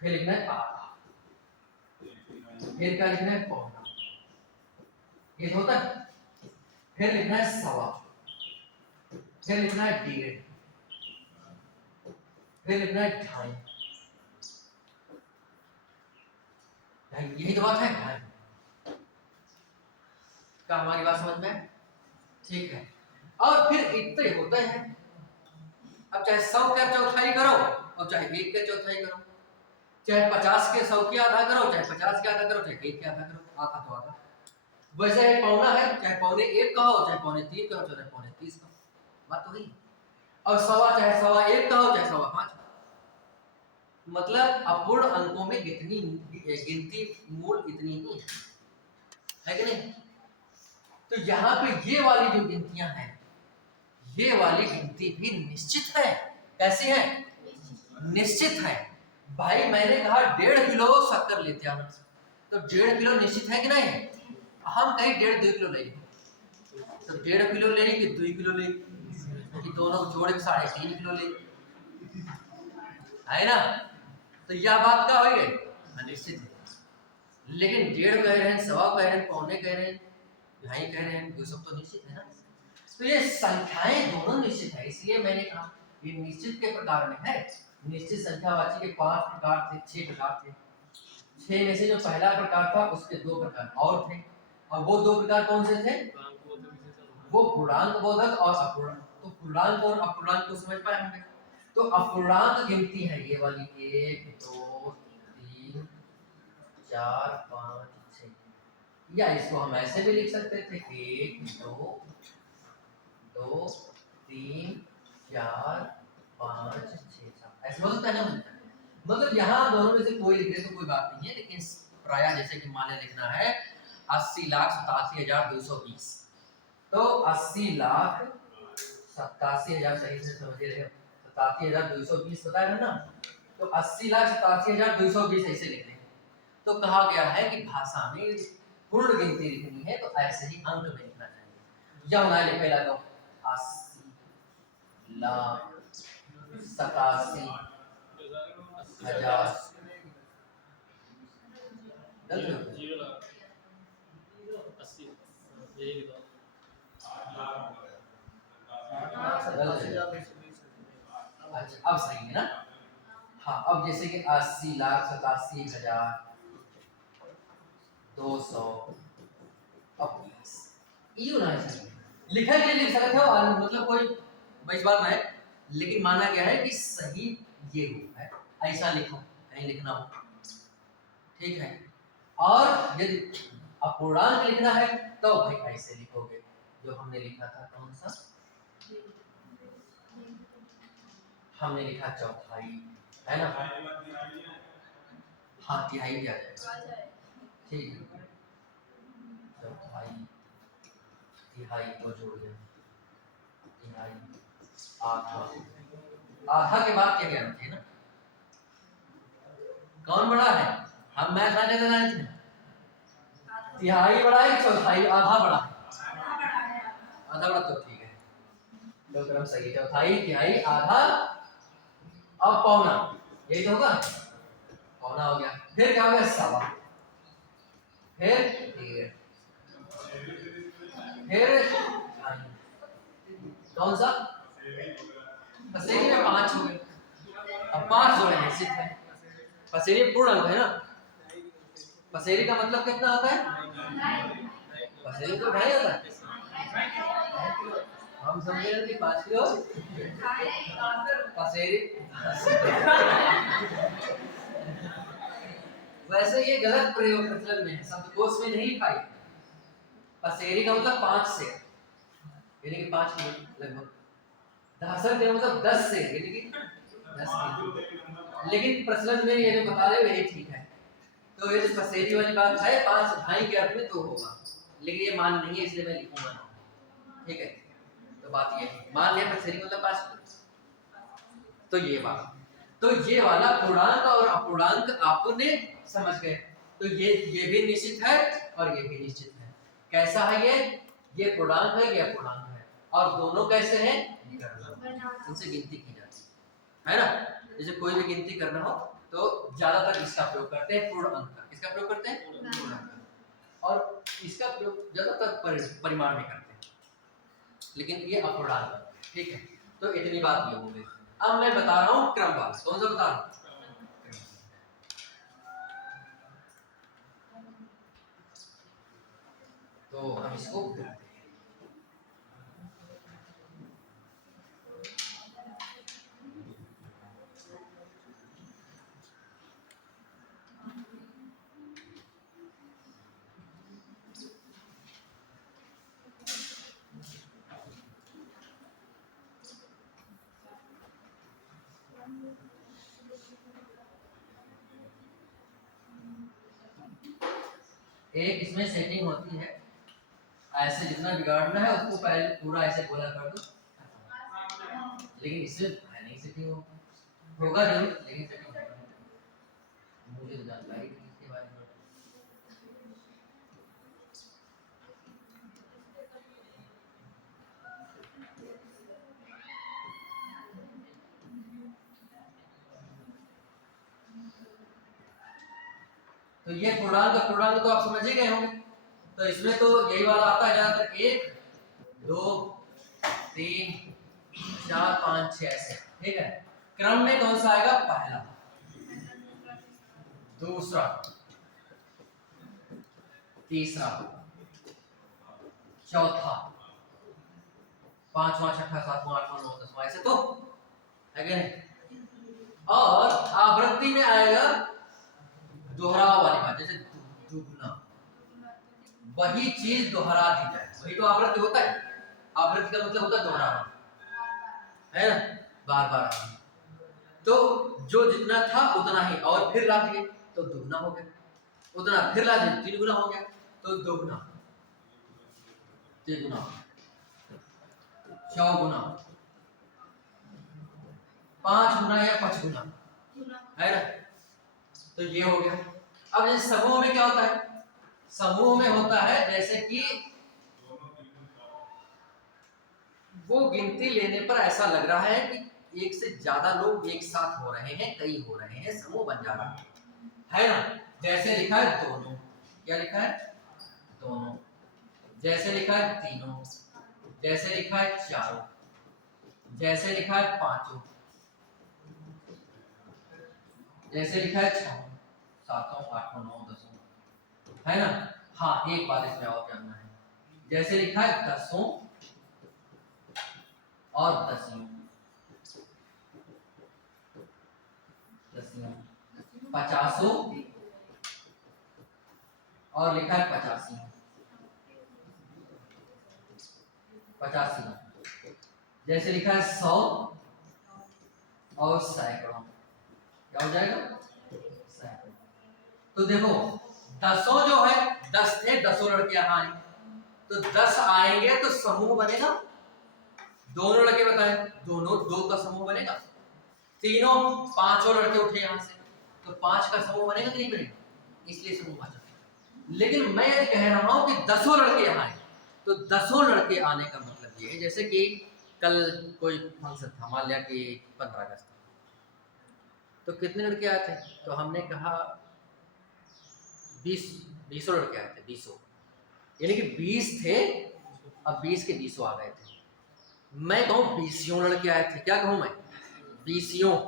फिर लिखना है आधा, फिर क्या लिखना है, पौना, ये होता है, फिर लिखना है सवा, फिर लिखना है डेढ़, फिर लिखना है ढाई, यही तो बात है ढाई का, हमारी बात समझ में, ठीक है। और फिर इतने होते हैं, अब चाहे 100 का चौथाई करो और चाहे 1 का चौथाई करो, चाहे 50 के 100 की आधा करो, चाहे 50 के आधा करो, चाहे 1 के आधा करो, आधा तो आधा। वैसे है पौना है, चाहे पौने 1 का हो, चाहे पौने 3 का हो, चाहे पौने 30 का हो, बात तो वही। और सवा, चाहे सवा 1 का हो, चाहे सवा 5 का, मतलब अपूर्ण अंकों में कितनी गिनती मूल इतनी ही है कि नहीं। तो यहाँ पे ये वाली जो गिनतियां हैं, ये वाली गिनती भी निश्चित है। कैसी है, निश्चित है। भाई मैंने कहा 1.5 किलो शक्कर लेते आना, तो 1.5 किलो निश्चित है कि नहीं, हम कहीं 1.5 2 किलो ले, तो 1.5 किलो लेने की 2 किलो ले, कि दोनों जोड़े 3.5 किलो ले, है ना। तो यह बात क्या हो गई, अनिश्चित है। लेकिन 1.5 कह रहे हैं, सवा कह रहे हैं, पौने कह रहे हैं, ढाई कह रहे हैं, ये सब तो निश्चित है ना। तो ये संख्याएं दोनों निश्चित है, इसलिए मैंने कहा ये निश्चित के प्रकार में है। निश्चित संख्यावाची के 5 प्रकार थे, 6 प्रकार थे, 6 में से जो पहला प्रकार था उसके 2 प्रकार और थे, और वो 2 प्रकार कौन से थे, वो पूर्णांक बोधक और अपूर्णांक। तो पूर्णांक और अपूर्णांक को समझ पाए होंगे। तो अपूर्णांक गिनती है ये वाली, 1 2 3 4 5 6, या इसको हम ऐसे भी लिख सकते थे 1 2 2 3 4 5 6 7, ऐसे हो सकता है ना। मतलब यहाँ दोनों में से कोई लिख दे तो कोई बात नहीं है, लेकिन प्राय जैसे कि मान लिखना है 80,87,220, तो 80,87,000 सही से समझिए, 87,220 बताया है ना, तो 80,87,220 ऐसे लिख देंगे। तो कहा गया है कि भाषा में पूर्ण गिनती लिखनी है तो ऐसे ही अंक में लिखना चाहिए। जब ना लिखे लगो 80,87,000, अच्छा अब सही है ना। हाँ अब जैसे कि 80,87,200 ये होना है सर। लिखा के लिए लिख सकते हो और मतलब कोई इस बात में है, लेकिन माना गया है कि सही ये है, ऐसा लिखो कहीं लिखना हो, ठीक है। और यदि अपूर्णांक लिखना है तो भाई ऐसे लिखोगे जो हमने लिखा था, कौन सा हमने लिखा चौथाई, है ना। हाँ तिहाई भी आ जाएगा, ठीक है। चौथाई तिहाई को जोड़ दिया, तिहाई आधा, आधा के बाद क्या क्या होती है ना, कौन बड़ा है, हम मैथ आने देना है, तिहाई बड़ा है चौथाई आधा बड़ा है, आधा बड़ा तो ठीक है, तो क्रम सही है, चौथाई तिहाई आधा अब पौना, यही तो होगा, पौना हो गया, फिर क्या हो गया सवा, फिर फिर कौन सा पसेरी में 5 हो गए, अब 5 जोड़े निश्चित है, पसेरी पूर्ण अंक है ना, पसेरी का मतलब कितना होता है, पसेरी तो 2.5 होता है, हम समझे कि 5 किलो पसेरी वैसे ये गलत प्रयोग प्रचलन में है, शब्दकोश में नहीं पाई, पसेरी का मतलब 5 से यानी कि 5 किलो लगभग, दहसर का मतलब 10 से यानी कि 10 किलो, लेकिन प्रचलन में ये जो बता रहे हो यही ठीक है, तो ये जो पसेरी वाली बात है 5 ढाई के अर्थ में तो होगा, लेकिन ये मान नहीं है इसलिए मैं लिखूंगा ना, ठीक है। तो बात ये है, मान लिया पसेरी का मतलब 5 किलो, तो ये बात, तो ये वाला पूर्णांक और अपूर्णांक आपने समझ गए, तो ये भी निश्चित है और ये भी निश्चित है, कैसा है ये पूर्णांक है, ये अपूर्णांक है, और दोनों कैसे हैं, इनसे गिनती की जाती है ना, जैसे कोई भी गिनती करना हो तो ज्यादातर इसका प्रयोग करते हैं, पूर्ण अंक का, किसका प्रयोग करते हैं, पूर्ण अंक का, और इसका प्रयोग ज्यादातर परिमाण में करते हैं, लेकिन ये अपूर्णांक है, ठीक है। तो इतनी बात ये हो गई, अब मैं बता रहा हूँ क्रमवार, कौन सा बता रहा हूँ, तो हम इसको एक इसमें सेटिंग होती है, ऐसे जितना बिगाड़ना है उसको पहले पूरा ऐसे बोला कर दो, लेकिन इससे नहीं सेटिंग होगा जरूर, लेकिन सेटिंग होगा, मुझे तो जानकारी नहीं इसके बारे में। तो ये पूर्णांक तो आप समझ ही गए होंगे, तो इसमें तो यही वाला आता है ज्यादातर, 1 2 3 4 5 6 ऐसे, ठीक है। क्रम में कौन सा आएगा, पहला, दूसरा, तीसरा, चौथा, पांचवा, छठा, सातवां, आठवां, नौवां, 10वां, ऐसे तो है कि नहीं। और आवृत्ति में आएगा दोहराव वाली बात, जैसे दुगुना, वही चीज दोहरा दी जाए, वही तो आवृत्ति होता है, आवृत्ति का मतलब होता है दोहराना, है ना, बार बार आना, तो जो जितना था उतना ही और फिर ला दिए तो दुगना हो गया, उतना फिर ला दिए 3 गुना हो गया, तो दोगुना, 3 गुना, 4 गुना, 5 गुना या 5 गुना, है ना, तो ये हो गया। अब जैसे समूह में क्या होता है, समूह में होता है जैसे कि वो गिनती लेने पर ऐसा लग रहा है कि एक से ज्यादा लोग एक साथ हो रहे हैं, कई हो रहे हैं, समूह बन जा रहा है ना, जैसे लिखा है दोनों, क्या लिखा है, दोनों, जैसे लिखा है तीनों, जैसे लिखा है चारों, जैसे लिखा है पांचों, जैसे लिखा है छह, सातों, आठों, नौ, दसों, है ना। हाँ, एक बात इसमें और जानना है, जैसे लिखा है दसों और दसियों, दसियों, पचासों और लिखा है पचासी, पचासी, जैसे लिखा है सौ और सैकड़ों, क्या हो जाएगा, सैकड़ों। तो देखो दसों जो है, 10 थे, दसों लड़के यहाँ आए, तो 10 आएंगे तो समूह बनेगा, दोनों लड़के बताए, दोनों दो का समूह बनेगा, तीनों पांचों लड़के उठे यहां से, तो 5 का समूह बनेगा कि नहीं बनेगा, इसलिए समूह आ जाता है। लेकिन मैं ये कह रहा हूं कि 10 लड़के यहाँ आए, तो 10 लड़के आने का मतलब ये है, जैसे कि कल कोई फंक्शन था, मान लिया कि 15 अगस्त, तो कितने लड़के आए थे, तो हमने कहा 20 लड़के आए थे, 20, यानी कि 20 थे, अब 20 के 20 आ गए थे। मैं कहूँ 20 लड़के आए थे, क्या कहूँ मैं, 20,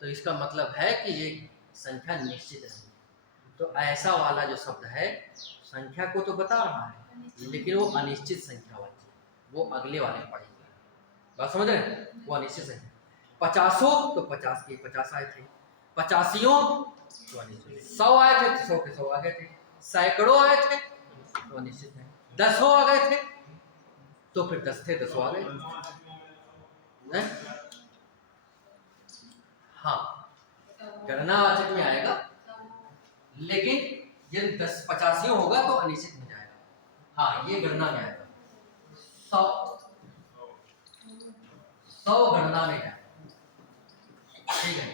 तो इसका मतलब है कि ये संख्या निश्चित है। तो ऐसा वाला जो शब्द है संख्या को तो बता रहा है, लेकिन वो अनिश्चित संख्या वाली, वो अगले वाले में पढ़ेंगे, बात समझ रहे हैं, वो अनिश्चित संख्या। 50 तो 50 के 50 आए थे, 85 तो अनिश्चित, 100 आए थे तो 100 के 100 आ गए थे, सैकड़ों आए थे तो अनिश्चित है, 10 आ गए थे तो फिर 10 थे, 10 आ गए। हाँ, गणनावाचक में आएगा, लेकिन यदि 10 85 होगा तो अनिश्चित में जाएगा। हाँ, ये गणना में आएगा, 100 गणना में जाएगा, ठीक है।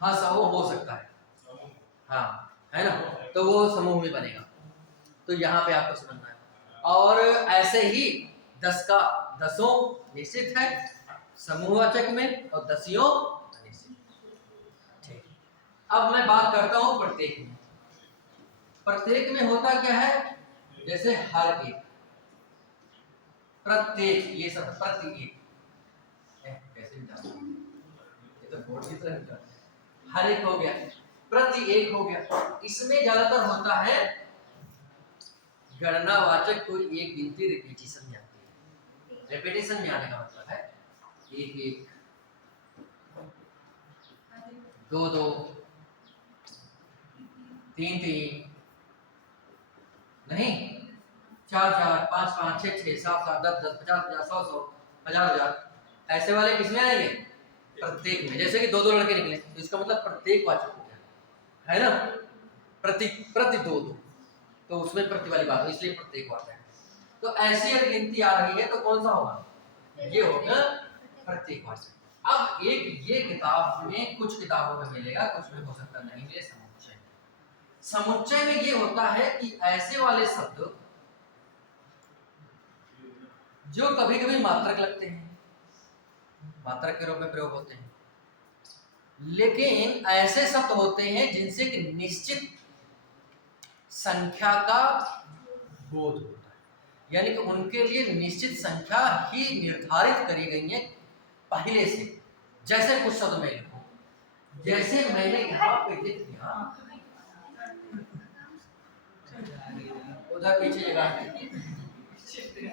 हाँ, समूह हो सकता है, हाँ, है ना, तो वो समूह में बनेगा, तो यहाँ पे आपको समझना है। और ऐसे ही 10 का दसों निश्चित है समूहवाचक में, और दसियों अनिश्चित, ठीक। अब मैं बात करता हूं प्रत्येक में। प्रत्येक में होता क्या है, जैसे हर एक, प्रत्येक, ये सब प्रत्येक, कैसे ये तो बोर्ड की तरह है, हर एक हो गया, प्रति एक हो गया। इसमें ज्यादातर होता है गणनावाचक कोई एक गिनती रिपीटिशन में आती है। रिपीटिशन में आने का मतलब है एक एक, दो दो, तीन तीन, नहीं, चार चार, पाँच पाँच, छः छः, सात सात, 10 10, 50 50, 100 100, 1000 ऐसे वाले किसमें आएंगे, प्रत्येक में। जैसे कि दो लड़के निकले तो इसका मतलब प्रत्येक वाचक हो गया, है ना, प्रति प्रति दो, तो उसमें प्रति वाली बात हो, इसलिए प्रत्येक वाचक है। तो ऐसी अगर गिनती आ रही है तो कौन सा होगा, ये होगा प्रत्येक वाचक। अब एक ये किताब में, कुछ किताबों में मिलेगा, कुछ में हो सकता नहीं मिले, समुच्चय। समुच्चय में ये होता है कि ऐसे वाले शब्द जो कभी कभी मात्रक लगते हैं, मात्रक के रूप में प्रयोग होते हैं, लेकिन ऐसे शब्द होते हैं जिनसे कि निश्चित संख्या का बोध होता है, यानी कि उनके लिए निश्चित संख्या ही निर्धारित करी गई है पहले से। जैसे कुछ शब्द में लिखूं, जैसे मैंने यहाँ पे लिख दिया, उधर पीछे जगह है,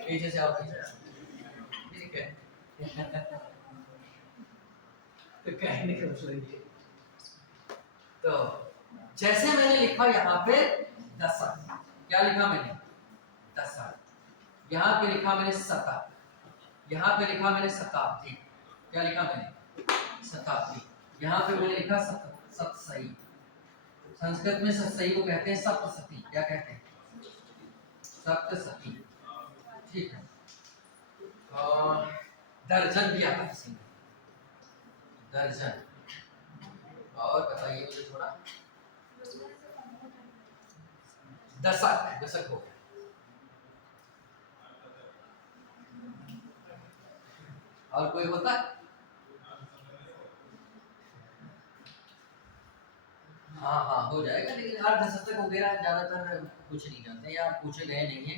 पीछे से आओ, पीछे, ठीक है। तो कहने का मतलब ये, तो जैसे मैंने लिखा यहाँ पे दशक, क्या लिखा मैंने, दशक, यहाँ पे लिखा मैंने शतक, यहाँ पे लिखा मैंने शताब्दी, क्या लिखा मैंने, शताब्दी, यहाँ पे मैंने लिखा सतसई, संस्कृत में सतसई को कहते हैं सप्तशती, क्या कहते हैं, सप्तशती, ठीक है। और दर्जन भी आता है सिंह, दर्जन। और बताइए मुझे थोड़ा, दशक, दशक हो गया। और कोई होता है, हाँ हाँ हो जाएगा, लेकिन अर्धशतक वगैरह ज्यादातर कुछ नहीं जानते या पूछे गए नहीं है।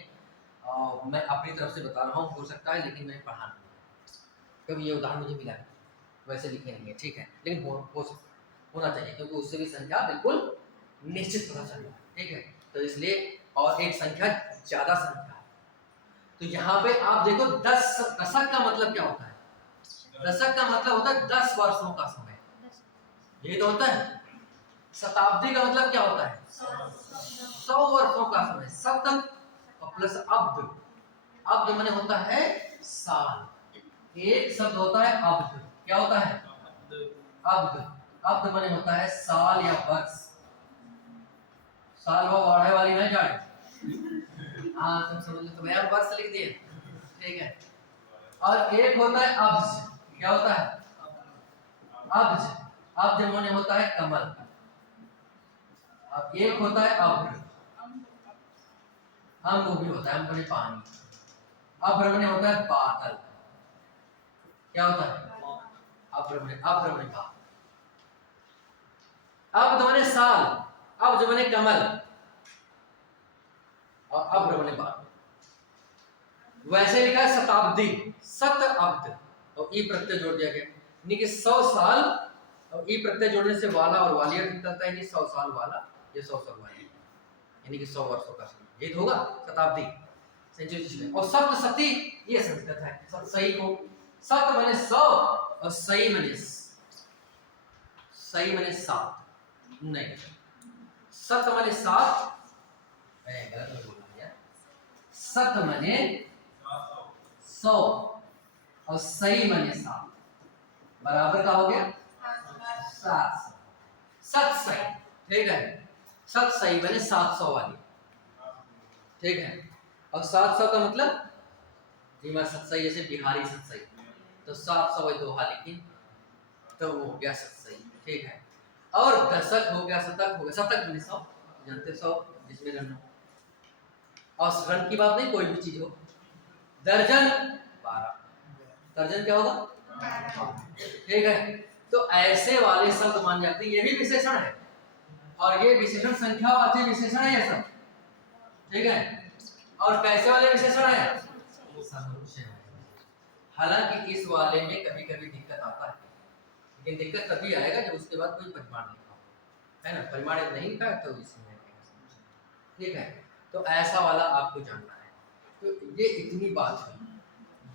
मैं अपनी तरफ से बता रहा हूँ, हो सकता है, लेकिन मैं पढ़ा नहीं, कभी ये उदाहरण मुझे मिला है, वैसे लिखे नहीं है, ठीक है, लेकिन हो सकता है, होना चाहिए, क्योंकि उससे भी संख्या बिल्कुल निश्चित पता चल रहा है, ठीक है। तो इसलिए और एक संख्या ज्यादा संख्या है, तो यहाँ पे आप देखो 10 दशक का मतलब क्या होता है? दशक का मतलब होता है 10 वर्षों का समय, यही तो होता है। शताब्दी का मतलब क्या होता है? 100 वर्षों का समय। शतक और प्लस अब्द, अब्द माने होता है साल, एक शब्द होता है अब्द, क्या होता है? अब्द, अब्द माने होता है साल या वर्ष। साल वो वाढ़े वाली नहीं जाए, हाँ तुम समझ लो, तो मैं वर्ष लिख दिए, ठीक है। और एक होता है अब्ज, क्या होता है? अब्ज, अब्ज माने होता है कमल। अब एक होता है अब्र, हम वो भी होता है, हम बोले पानी। अब्र माने होता है बादल, क्या होता है? अब्र माने बादल। अब्द माने साल, अब्ज माने कमल, और अब्र माने बादल। वैसे लिखा है शताब्दी, सत अब्द, और ई प्रत्यय जोड़ दिया गया, यानी कि 100 साल, और ई प्रत्यय जोड़ने से वाला और वालिया निकलता है, यानी 100 साल वाला, ये 100 साल वाली, यानी कि 100 वर्षों का समय, ये तो होगा शताब्दी सेंचुरी। और सप्त सती ये संस्कृत है, सब सही को, सप्त माने 100 और सही माने 7, नहीं, सत माने 7, मैं गलत बोल दिया, सत माने 100 और सही माने 7, बराबर का हो गया 700, सत सही, ठीक है। सत सही माने 700 वाली, ठीक है। और 700 का मतलब धीमा सत्सई, जैसे बिहारी सत्सई, तो 700 दोहा लिखी, तो वो हो गया सत्सई, ठीक है। और दशक हो गया, शतक हो गया, शतक माने 100, जानते 100 जिसमें रन हो, और रन की बात नहीं, कोई भी चीज हो। दर्जन 12, दर्जन क्या होगा? ठीक है। तो ऐसे वाले शब्द मान जाते हैं, ये भी विशेषण है, और ये विशेषण संख्यावाची विशेषण है ये सब, ठीक है। और कैसे वाले विशेषण है? हालांकि इस वाले में कभी कभी दिक्कत आता है, लेकिन दिक्कत तभी आएगा जब उसके बाद कोई परिमाण लिखा हो, है ना। परिमाण नहीं लिखा है तो इसमें, ठीक है। तो ऐसा वाला आपको जानना है। तो ये इतनी बात हुई,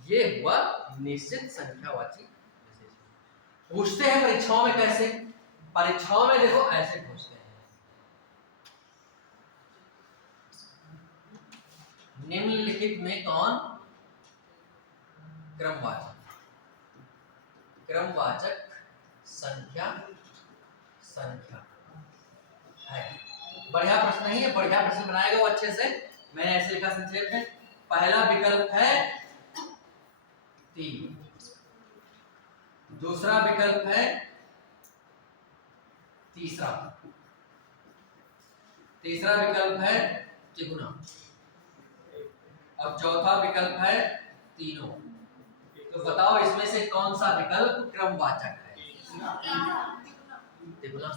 ये हुआ निश्चित संख्यावाची विशेषण। पूछते हैं परीक्षाओं में कैसे? परीक्षाओं में देखो ऐसे पूछते हैं, निम्नलिखित में कौन क्रमवाचक संख्या है? बढ़िया प्रश्न नहीं है, बढ़िया प्रश्न बनाएगा वो अच्छे से। मैंने ऐसे लिखा संक्षेप में, पहला विकल्प है 3, दूसरा विकल्प है तीसरा विकल्प है तिगुना, और चौथा विकल्प है तीनों। तो बताओ इसमें से कौन सा विकल्प क्रमवाचक है? तिगुना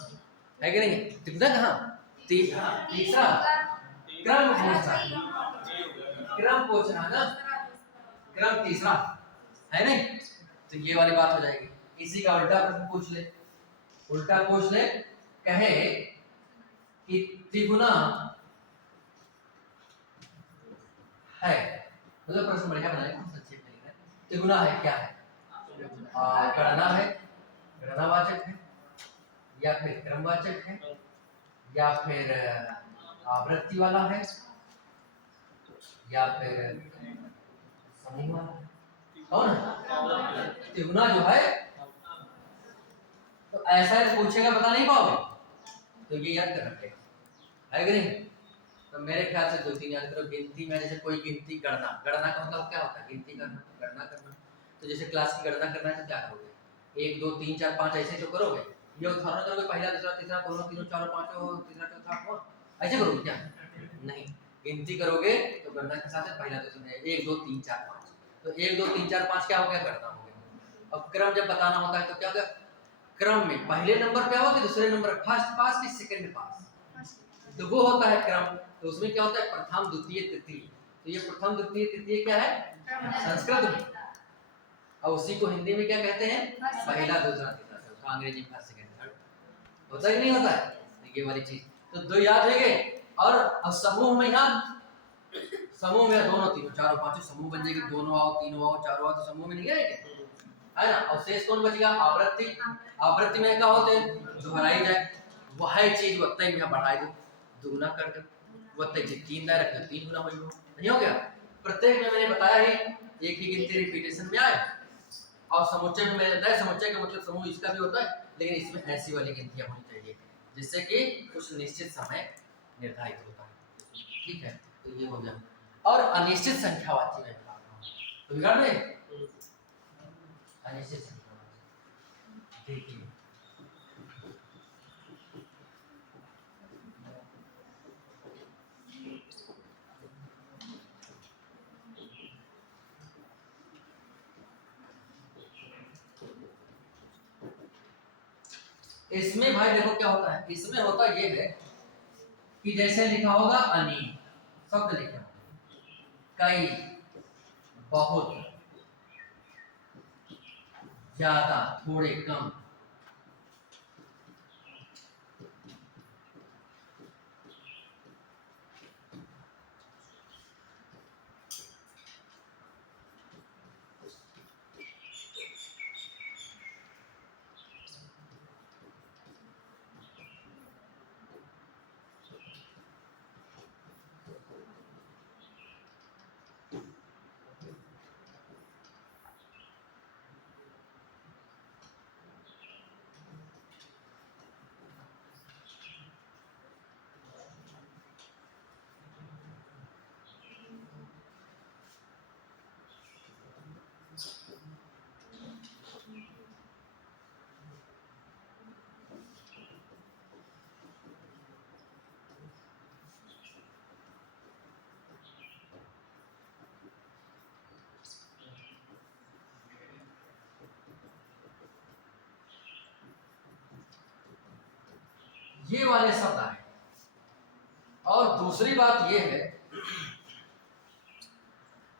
है कि नहीं? तिगुना कहाँ? तीसरा क्रम पूछना ना, क्रम तीसरा है नहीं, तो ये वाली बात हो जाएगी। इसी का उल्टा प्रश्न पूछ ले, कहे कि तिगुना है, मतलब प्रश्न बढ़िया बनाएगा, संक्षेप में लिखना है। तिगुना है क्या है? गणना है, गणनावाचक है, या फिर क्रमवाचक है, या फिर आवृत्ति वाला है, या फिर समूह वाला हो ना। तिगुना जो है, तो ऐसा पूछेगा बता नहीं पाओगे, तो ये याद कर रखे है कि नहीं। तो मेरे ख्याल से 2-3 याद करो। गिनती में जैसे कोई गिनती, गणना का मतलब क्या होता है? गिनती करना, गणना करना। तो जैसे क्लास की गणना करना है तो क्या करोगे? 1 2 3 4 5 ऐसे तो करोगे, ये उदाहरण करोगे, पहला दूसरा तीसरा दोनों तीनों चारों पांचों तीसरा चौथा पांचवा, ऐसे करोगे क्या? नहीं, गिनती करोगे तो गणना के साथ पहला दूसरा 1 2 3 4 5, तो 1 2 3 4 5 क्या हो गया? गणना हो गया। अब क्रम जब बताना होता है तो क्या होगा? क्रम में पहले नंबर पे आओ कि दूसरे नंबर, फर्स्ट पास कि सेकंड पास, तो वो होता है क्रम। तो उसमें क्या होता है, प्रथम द्वितीय तृतीय। तो ये प्रथम द्वितीय तृतीय क्या है संस्कृत में, और उसी को हिंदी में क्या कहते हैं, पहला दूसरा तीसरा चौथा, अंग्रेजी में फर्स्ट सेकंड थर्ड। होता है कि नहीं होता है, तो ये वाली चीज तो दो याद है गए। और अब समूह में, यहाँ समूह में दोनों तीनों चारों पांचों समूह बन जाएगी, दोनों आओ तीनों आओ चारों आओ, तो समूह में नहीं गए है ना। और शेष कौन बच गया, आवृत्ति। आवृत्ति में क्या होते हैं, दोहराई जाए, वही चीज वत्ता में बढ़ाई दो, दुगुना कर दो, वत्ता की 3 दायरा रख दो, 3 गुना हो गया, नहीं हो गया। प्रत्येक में मैंने बताया ही एक ही गिनती रिपीटेशन में आए, और समुच्चय में मैंने बताया समुच्चय का मतलब समूह इसका भी होता है, लेकिन इसमें ऐसी वाली गिनतियां होनी चाहिए जिससे कि कुछ निश्चित समय निर्धारित होता है, ठीक है। तो ये हो गया। और अनिश्चित संख्यावाची में तो बिगाड़ में अनिश्चित संख्यावाची देखिए, इसमें भाई देखो क्या होता है, इसमें होता ये है कि जैसे लिखा होगा अनेक शब्द लिखा होगा, कई, बहुत, ज्यादा, थोड़े, कम, ये वाले शब्द आए। और दूसरी बात ये है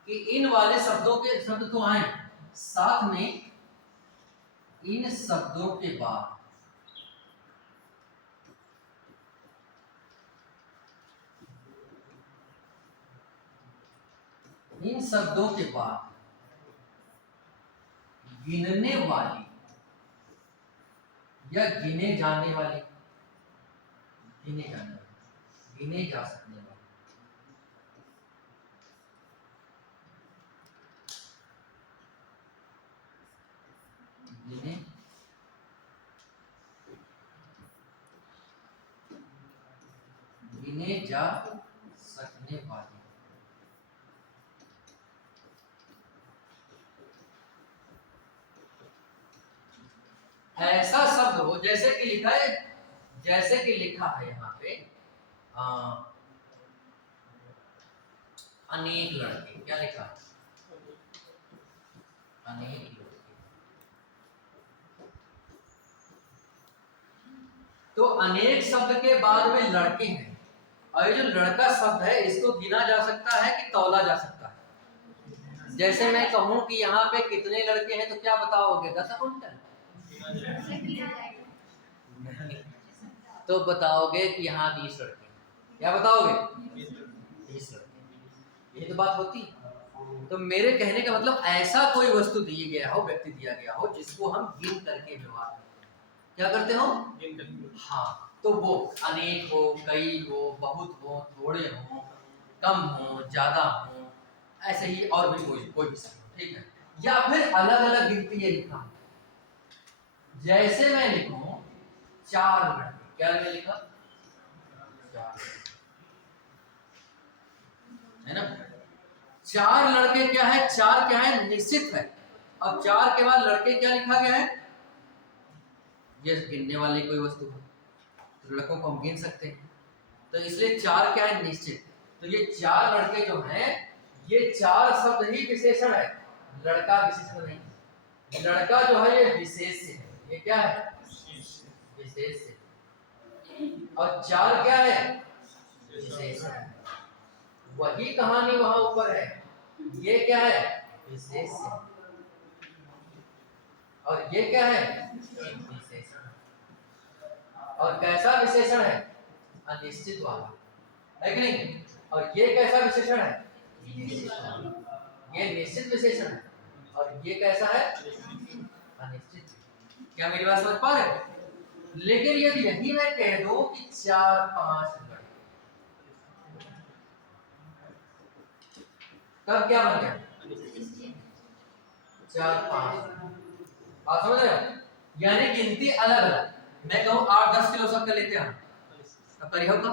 कि इन वाले शब्दों के शब्द तो आए, साथ में इन शब्दों के बाद इन शब्दों के बाद गिनने वाली या गिने जाने वाली, गिने जाने वाली, गिने जा सकने वाली, गिने गिने जा सकने वाली, ऐसा शब्द हो जैसे कि लिखा है, जैसे कि लिखा है यहाँ पे अनेक लड़के, क्या लिखा है, अनेक लड़के। तो अनेक शब्द के बाद में लड़के हैं, और ये जो लड़का शब्द है इसको गिना जा सकता है कि तौला जा सकता है। जैसे मैं कहूं कि यहाँ पे कितने लड़के हैं, तो क्या बताओगे, 10 कुंटल, तो बताओगे कि यहाँ 20 लड़के, क्या बताओगे, 20 लड़के, ये तो बात होती है। तो मेरे कहने का मतलब ऐसा कोई वस्तु दिया गया हो, व्यक्ति दिया गया हो, जिसको हम गिन करके व्यवहार करते हैं, क्या करते हो, हाँ, तो वो अनेक हो, कई हो, बहुत हो, थोड़े हो, कम हो, ज्यादा हो, ऐसे ही और भी कोई भी सब, ठीक है। या फिर अलग अलग गिनती ये लिखा, जैसे मैं लिखूं 4 लड़के, क्या मैंने लिखा, 4 है ना। 4 लड़के क्या है, 4 क्या है, निश्चित है। अब 4 के बाद लड़के क्या लिखा गया है, ये गिनने वाली कोई वस्तु है, तो लड़कों को हम गिन सकते हैं, तो इसलिए 4 क्या है, निश्चित। तो ये 4 लड़के जो हैं, ये 4 शब्द ही विशेषण है, लड़का विशेषण नहीं। लड़का जो है ये विशेष है, ये क्या है, और चार क्या है? विशेषण। वही कहानी वहां ऊपर है, ये क्या है? विशेषण। और ये क्या है? विशेषण। और कैसा विशेषण है? अनिश्चित वाला, है कि नहीं? और ये कैसा विशेषण है? निश्चित वाला। ये निश्चित विशेषण है और ये कैसा है? अनिश्चित। क्या मेरी बात समझ पा रहे हो? लेकिन यदि यही मैं कह दूं कि 4-5 लड़के, तब क्या बन गया? 4-5। आप समझ रहे हो? यानी गिनती अलग अलग। मैं कहूं 8-10 किलो सब कर लेते हैं, अब करिए होगा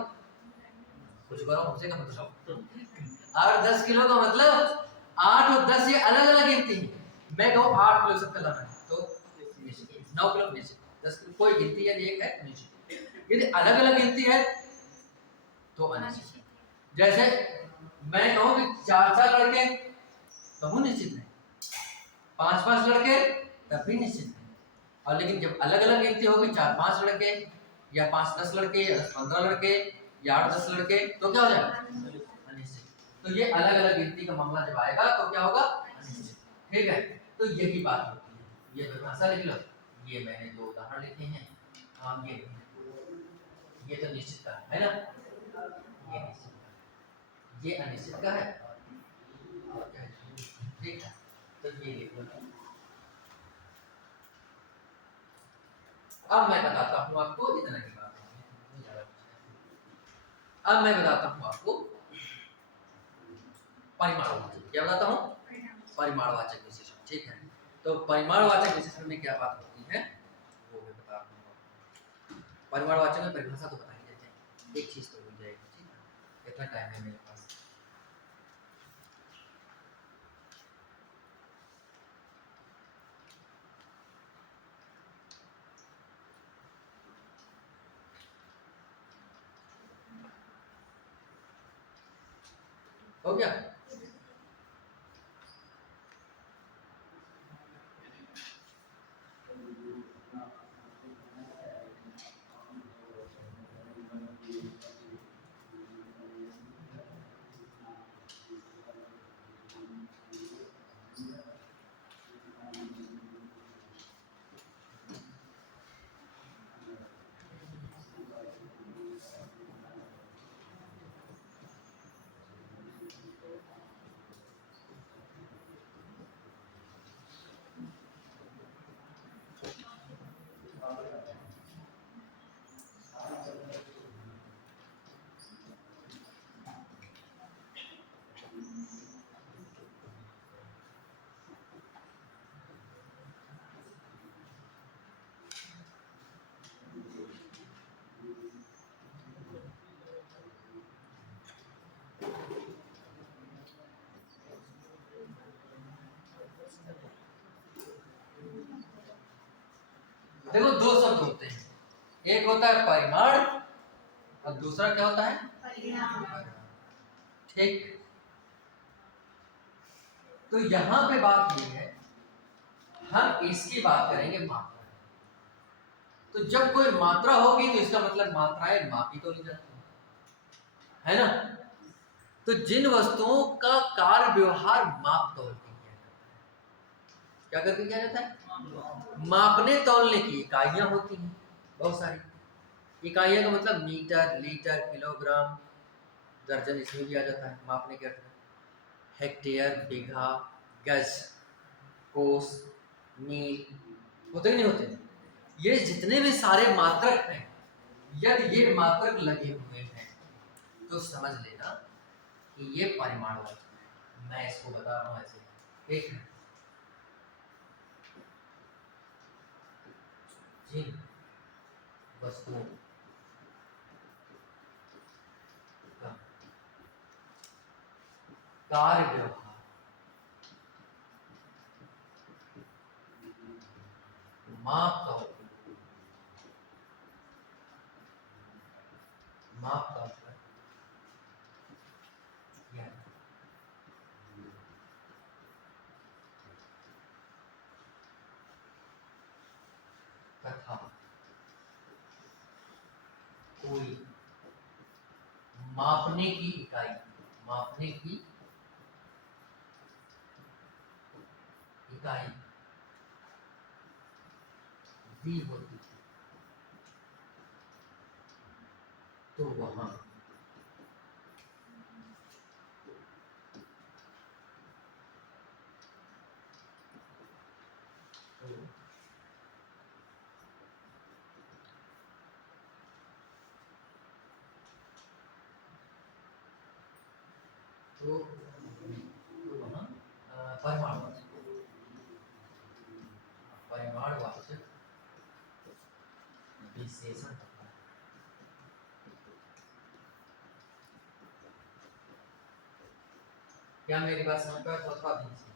कुछ करो हमसे कम बताओ। 8-10 किलो का मतलब 8 और 10 ये अलग अलग गिनती है। मैं कहूं 8 किलो सब लाना है तो 9 किलो निश्चित, 10 किलो कोई गिनती यदि एक है निश्चित, यदि अलग अलग गिनती है तो अनिश्चित। जैसे मैं कहूं कि 4-4 लड़के तो वो निश्चित है, 5-5 लड़के तब भी निश्चित है। और लेकिन जब अलग अलग गिनती होगी 4-5 लड़के या 5-10 लड़के या 10-15 लड़के या 8-10 लड़के तो क्या हो जाएगा? अनिश्चित। तो ये अलग अलग गिनती का मामला जब आएगा तो क्या होगा? अनिश्चित। ठीक है, तो यही बात होती है। ये परिभाषा लिख लो, ये मैंने 2 उदाहरण लिखे हैं। हाँ, ये तो निश्चित का है ना, ये निश्चित का, ये अनिश्चित का है और क्या है? ठीक है, तो ये लिख लो। अब मैं बताता हूँ आपको, इतना की बात है। अब मैं बताता हूँ आपको परिमाणवाचक। क्या बताता हूँ? परिमाणवाचक विशेषण। ठीक है, तो परिमाणवाचक विशेषण में क्या बात होती है वो मैं बता रहा हूँ। परिमाणवाचक में परिभाषा तो बता ही देते हैं, एक चीज तो हो जाएगी। ठीक है, इतना टाइम है मेरे पास। हो गया? देखो, 2 शब्द होते हैं, एक होता है परिमाण और दूसरा क्या होता है? परिमाण। ठीक, तो यहाँ पे बात ये है, हम इसकी बात करेंगे मात्रा। तो जब कोई मात्रा होगी तो इसका मतलब मात्राएं मापी तो नहीं जाती, है ना? तो जिन वस्तुओं का कार्य व्यवहार माप तौल के किया जाता है, क्या करके किया जाता है? मापने तौलने की इकाइयां होती हैं बहुत सारी। इकाइयां का मतलब मीटर, लीटर, किलोग्राम, दर्जन इसमें भी आ जाता है मापने के अर्थ में। हेक्टेयर, बीघा, गज, कोस, मील, होते ही नहीं होते? ये जितने भी सारे मात्रक हैं, यदि ये मात्रक लगे हुए हैं तो समझ लेना कि ये परिमाणवाचक है। मैं इसको बता रहा हूँ ऐसे, ठीक है? जिन वस्तुओं का कार्य व्यवहार माप तौल पर किया जाता है। तथा कोई मापने की इकाई, मापने की इकाई दी होती है, तो वहां तो वहां परिमाणवाचक विशेषण होता है। क्या मेरी बात समझ पाए? थोड़ा ध्यान से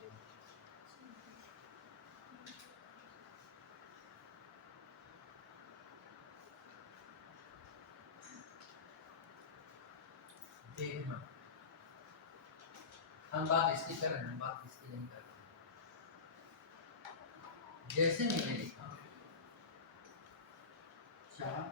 देखना, हम बात इसकी कर रहे हैं, हम बात इसकी नहीं कर रहे। जैसे मैंने लिखा 4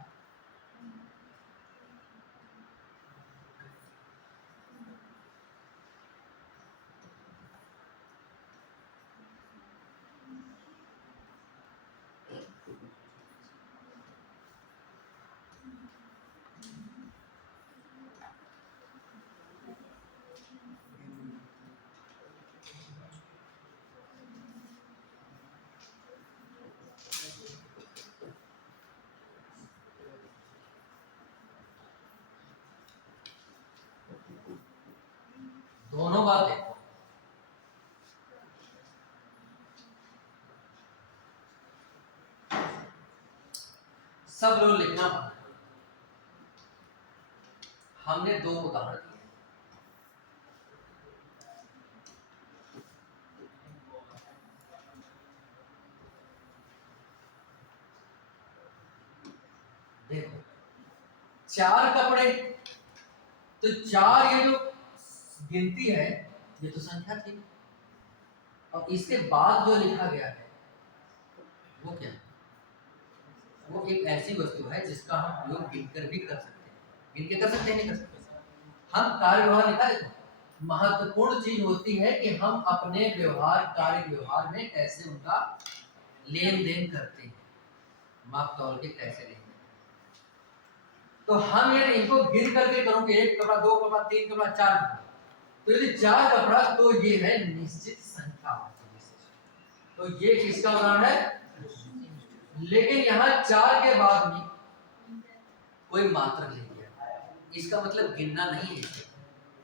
दोनों बात देखो, सब लोग लिखना पड़ा। हमने 2 उदाहरण दिए, देखो 4 कपड़े, तो 4 ये जो गिनती है ये तो संख्या थी, और इसके बाद जो लिखा गया है वो क्या है? वो एक ऐसी वस्तु है जिसका हम उपयोग गिनकर भी कर सकते हैं। गिन के कर सकते हैं, नहीं कर सकते? हम कार्य व्यवहार लिखा देखो, महत्वपूर्ण चीज होती है कि हम अपने व्यवहार, कार्य व्यवहार में कैसे उनका लेन देन करते हैं, माप तौल के कैसे लेन देन। तो हम यदि इनको गिन करके करोगे 1 कपड़ा, 2 कपड़ा, 3 कपड़ा, 4 कपड़ा, तो यदि 4 कपड़ा तो ये है निश्चित संख्या, तो ये किसका उदाहरण है? लेकिन यहाँ 4 के बाद में कोई मात्रक ले लिया, इसका मतलब गिनना नहीं है,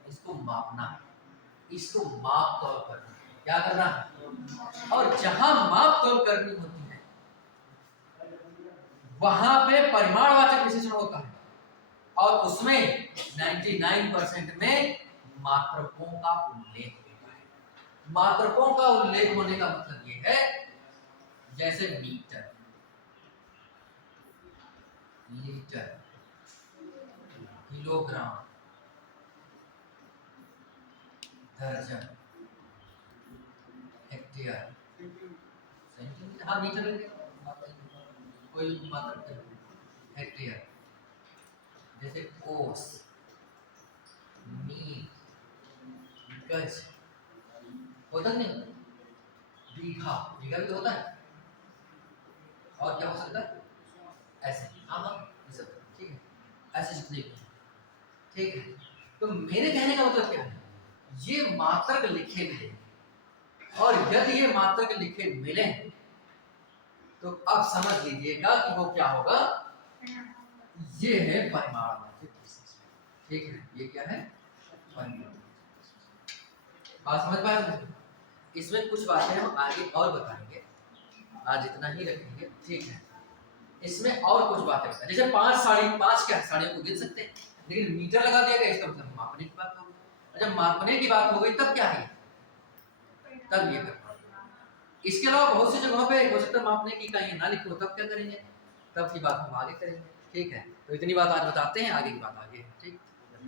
इसको मापना है, इसको माप तौल करना है। क्या करना है? और जहां माप तौल करनी होती है वहां पे परिमाणवाचक विशेषण होता है, और उसमें 99% में मात्रकों का उल्लेख होता है। मात्रकों का उल्लेख होने का मतलब ये है, जैसे मीटर, लीटर, किलोग्राम, दर्जन, हेक्टेयर, सेंटीमीटर, हाँ मीटर लेंगे, कोई मात्रक हेक्टेयर, जैसे कोस, मील, गज, होता नहीं? बीघा, बीघा भी तो होता है। और क्या हो सकता है? ऐसे, हाँ ये सब ठीक है, ऐसे जितने भी, ठीक है। तो मेरे कहने का मतलब क्या है, ये मात्रक लिखे मिले, और यदि ये मात्रक लिखे मिले तो अब समझ लीजिएगा कि वो क्या होगा, ये है परिमाणवाचक विशेषण। ठीक है, ये क्या है? परिमाणवाचक। बात समझ पाए? इसमें कुछ बातें हम आगे और बताएंगे, आज इतना ही रखेंगे, ठीक है। इसमें और कुछ बातें बताएं, जैसे 5 साड़ी, 5 क्या साड़ियों को गिन सकते हैं, लेकिन मीटर लगा दिया गया, इसका मतलब मापने की बात होगी, और जब मापने की बात हो गई तब क्या है, तब ये करना। इसके अलावा बहुत सी जगहों पे हो सकता है मापने की इकाइयां ना लिखो, तब क्या करेंगे, तब की बात हम आगे करेंगे, ठीक है। तो इतनी बात आज बताते हैं, आगे की बात आगे, ठीक।